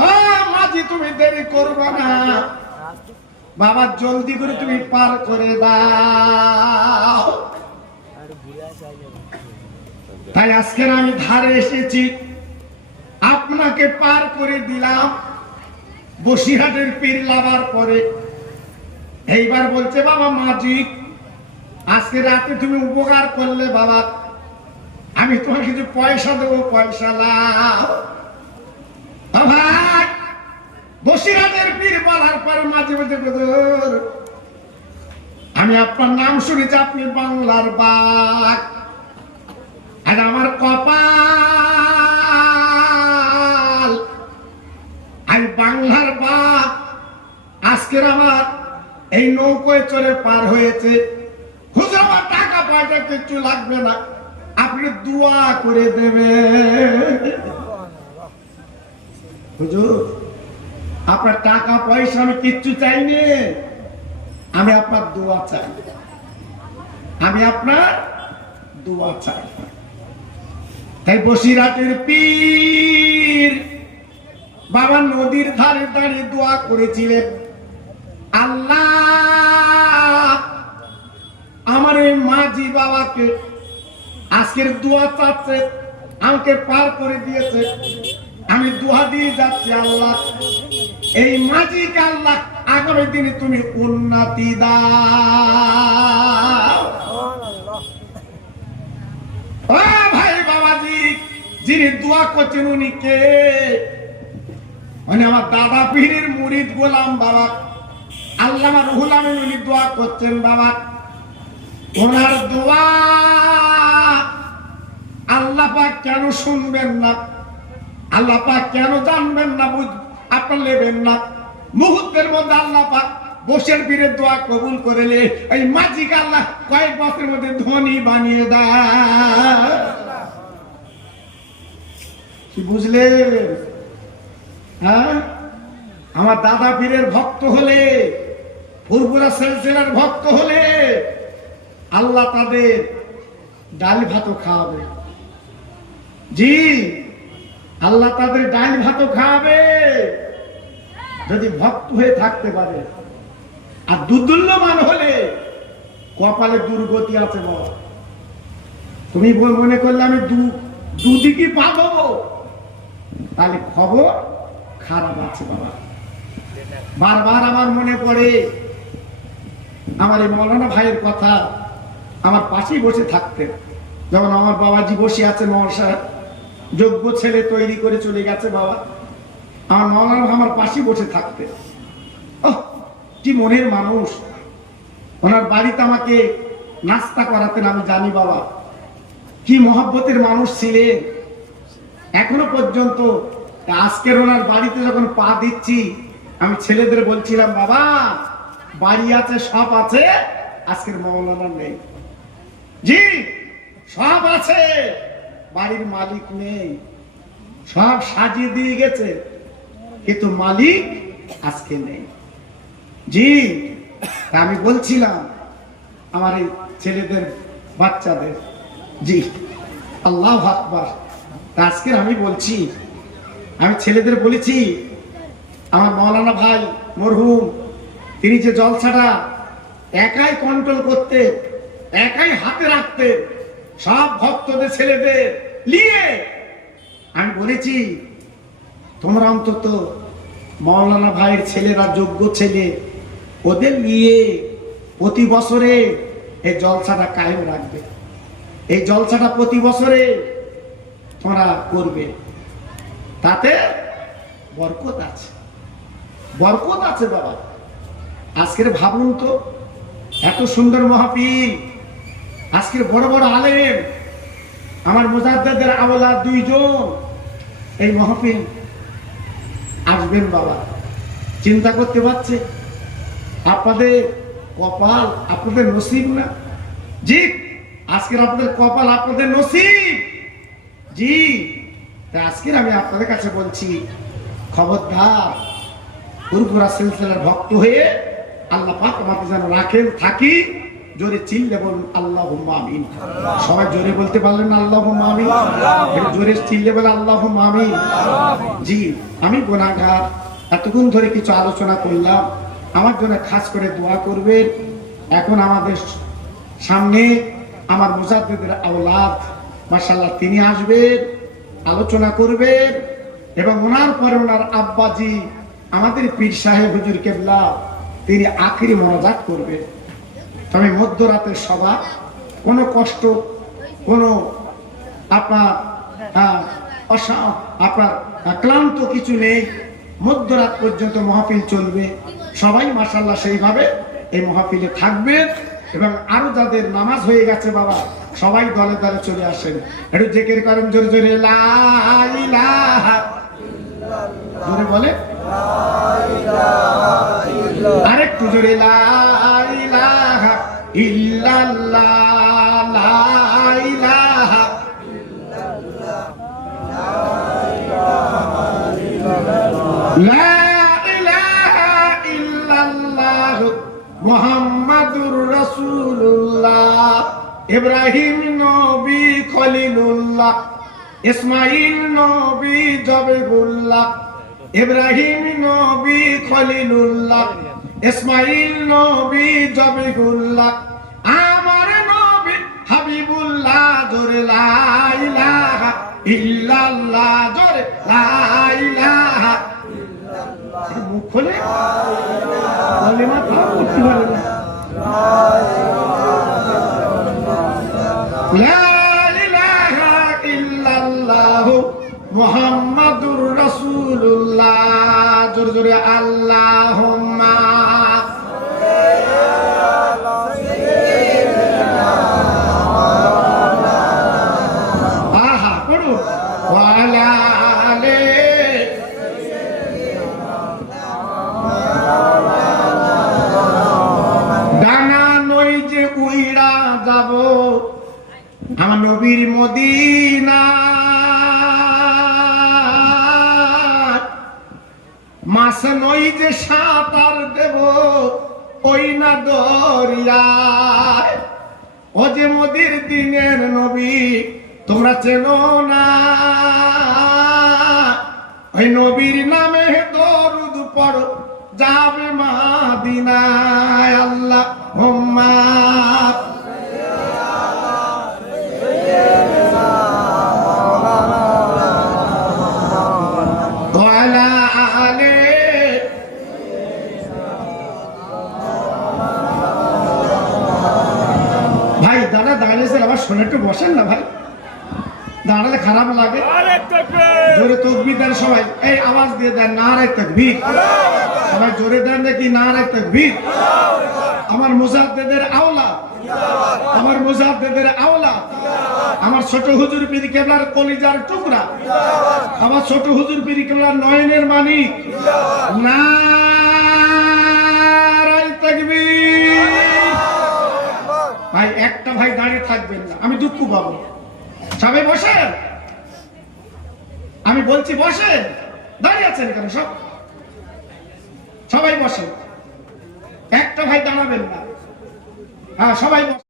ও মাঝি, তুমি দেরি করবে না বাবা, জলদি করে তুমি পার করে দাও। তাই আজকের আমি ধারে এসেছি, আপনাকে পার করে দিলাম। বসিরহাটের পীর লাভার পরে এইবার বলছে, বাবা মাঝি, আজকে রাতে তুমি উপকার করলে বাবা, আমি তোমার কিছু পয়সা দেবো, পয়সা লাও। ভাই, বসিরহাটের পীর বলার পর মাঝে মাঝে, আমি আপনার নাম শুনেছি, আপনি বাংলার বাঘ, আর আমার কপাল, আমি বাংলা আজকের আমার এই নৌকোয় চড়ে পার হয়েছে, হুজুর আমার টাকা পয়সা কিছু লাগবে না, আপনি দোয়া করে দেবেন। হুজুর আপনার টাকা পয়সা আমি কিচ্ছু চাইনি, আমি আপনার দোয়া চাই, আমি আপনার দোয়া চাই। তাই বসিরহাটের পীর বাবা নদীর ধারে দাঁড়িয়ে দোয়া করেছিলেন, আল্লাহ আমার এই মাঝি বাবাকে আজকের দোয়া চাচ্ছে, আমাকে পার করে দিয়েছে, আমি দোয়া দিয়ে যাচ্ছি, আল্লাহ এই মাঝিকে আল্লাহ আগামী দিনে তুমি উন্নতি দাও। ও ভাই বাবাজি, যিনি দোয়া করছেন উনি কে? মানে আমার দাদা পীরের মুরিদ গোলাম বাবা আল্লামা রুহুল আমিন, উনি দোয়া করছেন বাবা। ওনার দোয়া আল্লাহ পাক কেন শুনবেন না, আল্লাহ পাক কেন জানবেন না, আপনার নেবেন না? মুহূর্তের মধ্যে আল্লাহ পাক বসের পীরের দোয়া কবুল করলে এই মাঝিকে আল্লাহ কয়েক বছরের মধ্যে ধনী বানিয়ে দেয়। কি বুঝলেন? হ্যাঁ, আমার দাদা পীরের ভক্ত হলে, ফুরফুরা সিলসিলার ভক্ত হলে আল্লাহ তাদের ডাল ভাতও খাওয়াবে। জি, আল্লাহ তাদের ডাল ভাতও খাওয়াবে যদি ভক্ত হয়ে থাকতে পারে। আর দুর্দুল্যমান হলে কপালে দুর্গতি আছে বাবা। তুমি মনে করলে আমি দুদিকে পাবো, তাহলে খবর খারাপ আছে বাবা। বারবার আমার মনে পড়ে আমার এই মৌলানা ভাইয়ের কথা, আমার পাশেই বসে থাকতেন যখন আমার বাবাজি বসে আছে মহাশয়, যোগ্য ছেলে তৈরি করে চলে গেছে বাবা, আমার মৌলানা আমার পাশেই বসে থাকতেন। কি মনের মানুষ, ওনার বাড়িতে আমাকে নাস্তা করাতেন, আমি জানি বাবা কি মহব্বতের মানুষ ছিলেন এখনো পর্যন্ত। আজকের ওনার বাড়িতে যখন পা দিচ্ছি আমি ছেলেদের বলছিলাম, বাবা বাড়ি আছে সব আছে, আজকের মৌলানা নেই। জি, সব আছে, বাড়ির মালিক নেই, সব সাজিয়ে দিয়ে গেছে কিন্তু মালিক আজকে নেই। জি, আমি বলছিলাম আমার এই ছেলেদের বাচ্চাদের, জি আল্লাহু আকবার, আজকে আমি বলছি, আমি ছেলেদের বলেছি আমার মৌলানা ভাই মরহুম তিনি যে জলসাটা একাই কন্ট্রোল করতে, একাই হাতে রাখতে, সব ভক্তদের ছেলেদের নিয়ে, আমি বলেছি তোমরা অন্তত মৌলানা ভাইয়ের ছেলেরা যোগ্য ছেলে, ওদের নিয়ে প্রতি বছরে এই জলসাটা কায়েম রাখবে, এই জলসাটা প্রতি বছরে তোমরা করবে, তাতে বরকত আছে, বরকত আছে বাবা। আজকের ভাবুন তো, এত সুন্দর মাহফিল, আজকের বড় বড় আলেম, আমার মুজাদ্দিদের আওলাদ দুইজন এই মাহফিল আসবেন বাবা। চিন্তা করতে পারছে আপনাদের কপাল, আপনাদের নসিব না? জি, আজকের আপনাদের কপাল, আপনাদের নসিব। জি, তাই আজকের আমি আপনাদের কাছে বলছি, খবরদার ফুরফুরা সিলসিলার ভক্ত হয়ে আল্লাহ পাক আমাকে যেন রাখেন, থাকি। জোরে চিল্লে বলুন আল্লাহুম্মা আমিন। সবাই জোরে বলতে পারলেন না আল্লাহুম্মা আমিন? জোরে চিল্লে বলে আল্লাহুম্মা আমিন। জি, আমি গুনাহগার, এতক্ষণ ধরে কিছু আলোচনা করলাম, আমার জন্য খাস করে দোয়া করবেন। এখন আমাদের সামনে আমার মুজাদ্দিদের আওলাদ মাশাআল্লাহ তিনি আসবেন, আলোচনা করবেন, এবং ওনার পরে ওনার আব্বাজি আমাদের পীর সাহেব হুজুর কেবলা তিনি আখিরি মোনাজাত করবেন। তবে মধ্যরাতের সভা, কোনো কষ্ট, কোনো আপনার আপনার ক্লান্ত কিছু নেই, মধ্যরাত পর্যন্ত মাহফিল চলবে। সবাই মাশাআল্লাহ সেইভাবে এই মাহফিলে থাকবেন, এবং আরো যাদের নামাজ হয়ে গেছে বাবা সবাই দলে দলে চলে আসেন, একটু জিকির করেন জোরে জোরে, লা ইলাহা, জোরে বলে আরেকটু জোরে লা ইলাহা ইল্লাল্লাহ, লা ইলাহা লা ইলাহা ইল্লাল্লাহ মুহাম্মাদুর রাসূলুল্লাহ। ইব্রাহিম নবী খলিলুল্লাহ, ইসমাইল নবী জবিহুল্লাহ, ইব্রাহিম নবী খলিলুল্লাহ, ইসমাইল নবী জবিহুল্লাহ, আমার নবী হাবিবুল্লাহ। জোরে লা ইলাহা ইল্লাল্লাহ, জোরে লা ইলাহা ইল্লাল্লাহ। মুখ খোলে কালিমা তা করতে পারে না। লা ইলাহা ইল্লাল্লাহ মুহাম্মাদুর রাসূলুল্লাহ। জোরে জোরে আল্লাহুম্মা আহা পড়ো ওয়ালা আলে ডানা নই যে উইরা যাব আমার নবীর মদিনা, মাছ নই যে সাঁতার দেব ওই না দরিয়ায়। ও যে মোদির দিনের নবী তোমরা চেনো না, ওই নবীর নামে দরুদ পড়ো যাবে মাদিনায়। আল্লাহুম্মা ওয়ালা আলে ভাই দাদা দাঁড়িয়েছেন, আবার শুনে একটু বসেন না ভাই, দাঁড়ালে খারাপ লাগে। জোরে তাকবীর দেন সবাই, এই আওয়াজ দিয়ে দেন নারে তাকবীর, সবাই জোরে দেন দেখি নারে তাকবীর। আমার মুজাদ্দিদের আওলাদ, আমার মুজাদ্দিদের আওলাদ, আমার ছোট হুজুর পীর কেবলার কলিজার টুকরা, আমার ছোট হুজুর পীর কেবলার নয়নের মানিক। নারে তাকবীর। ভাই একটা ভাই দাঁড়িয়ে থাকবেন না, আমি দুঃখ পাবো। সবাই বসেন, আমি বলছি বসেন, দাঁড়িয়ে আছেন কেন? সবাই বসেন, একটা ভাই দাঁড়াবেন না। হ্যাঁ সবাই বসেন।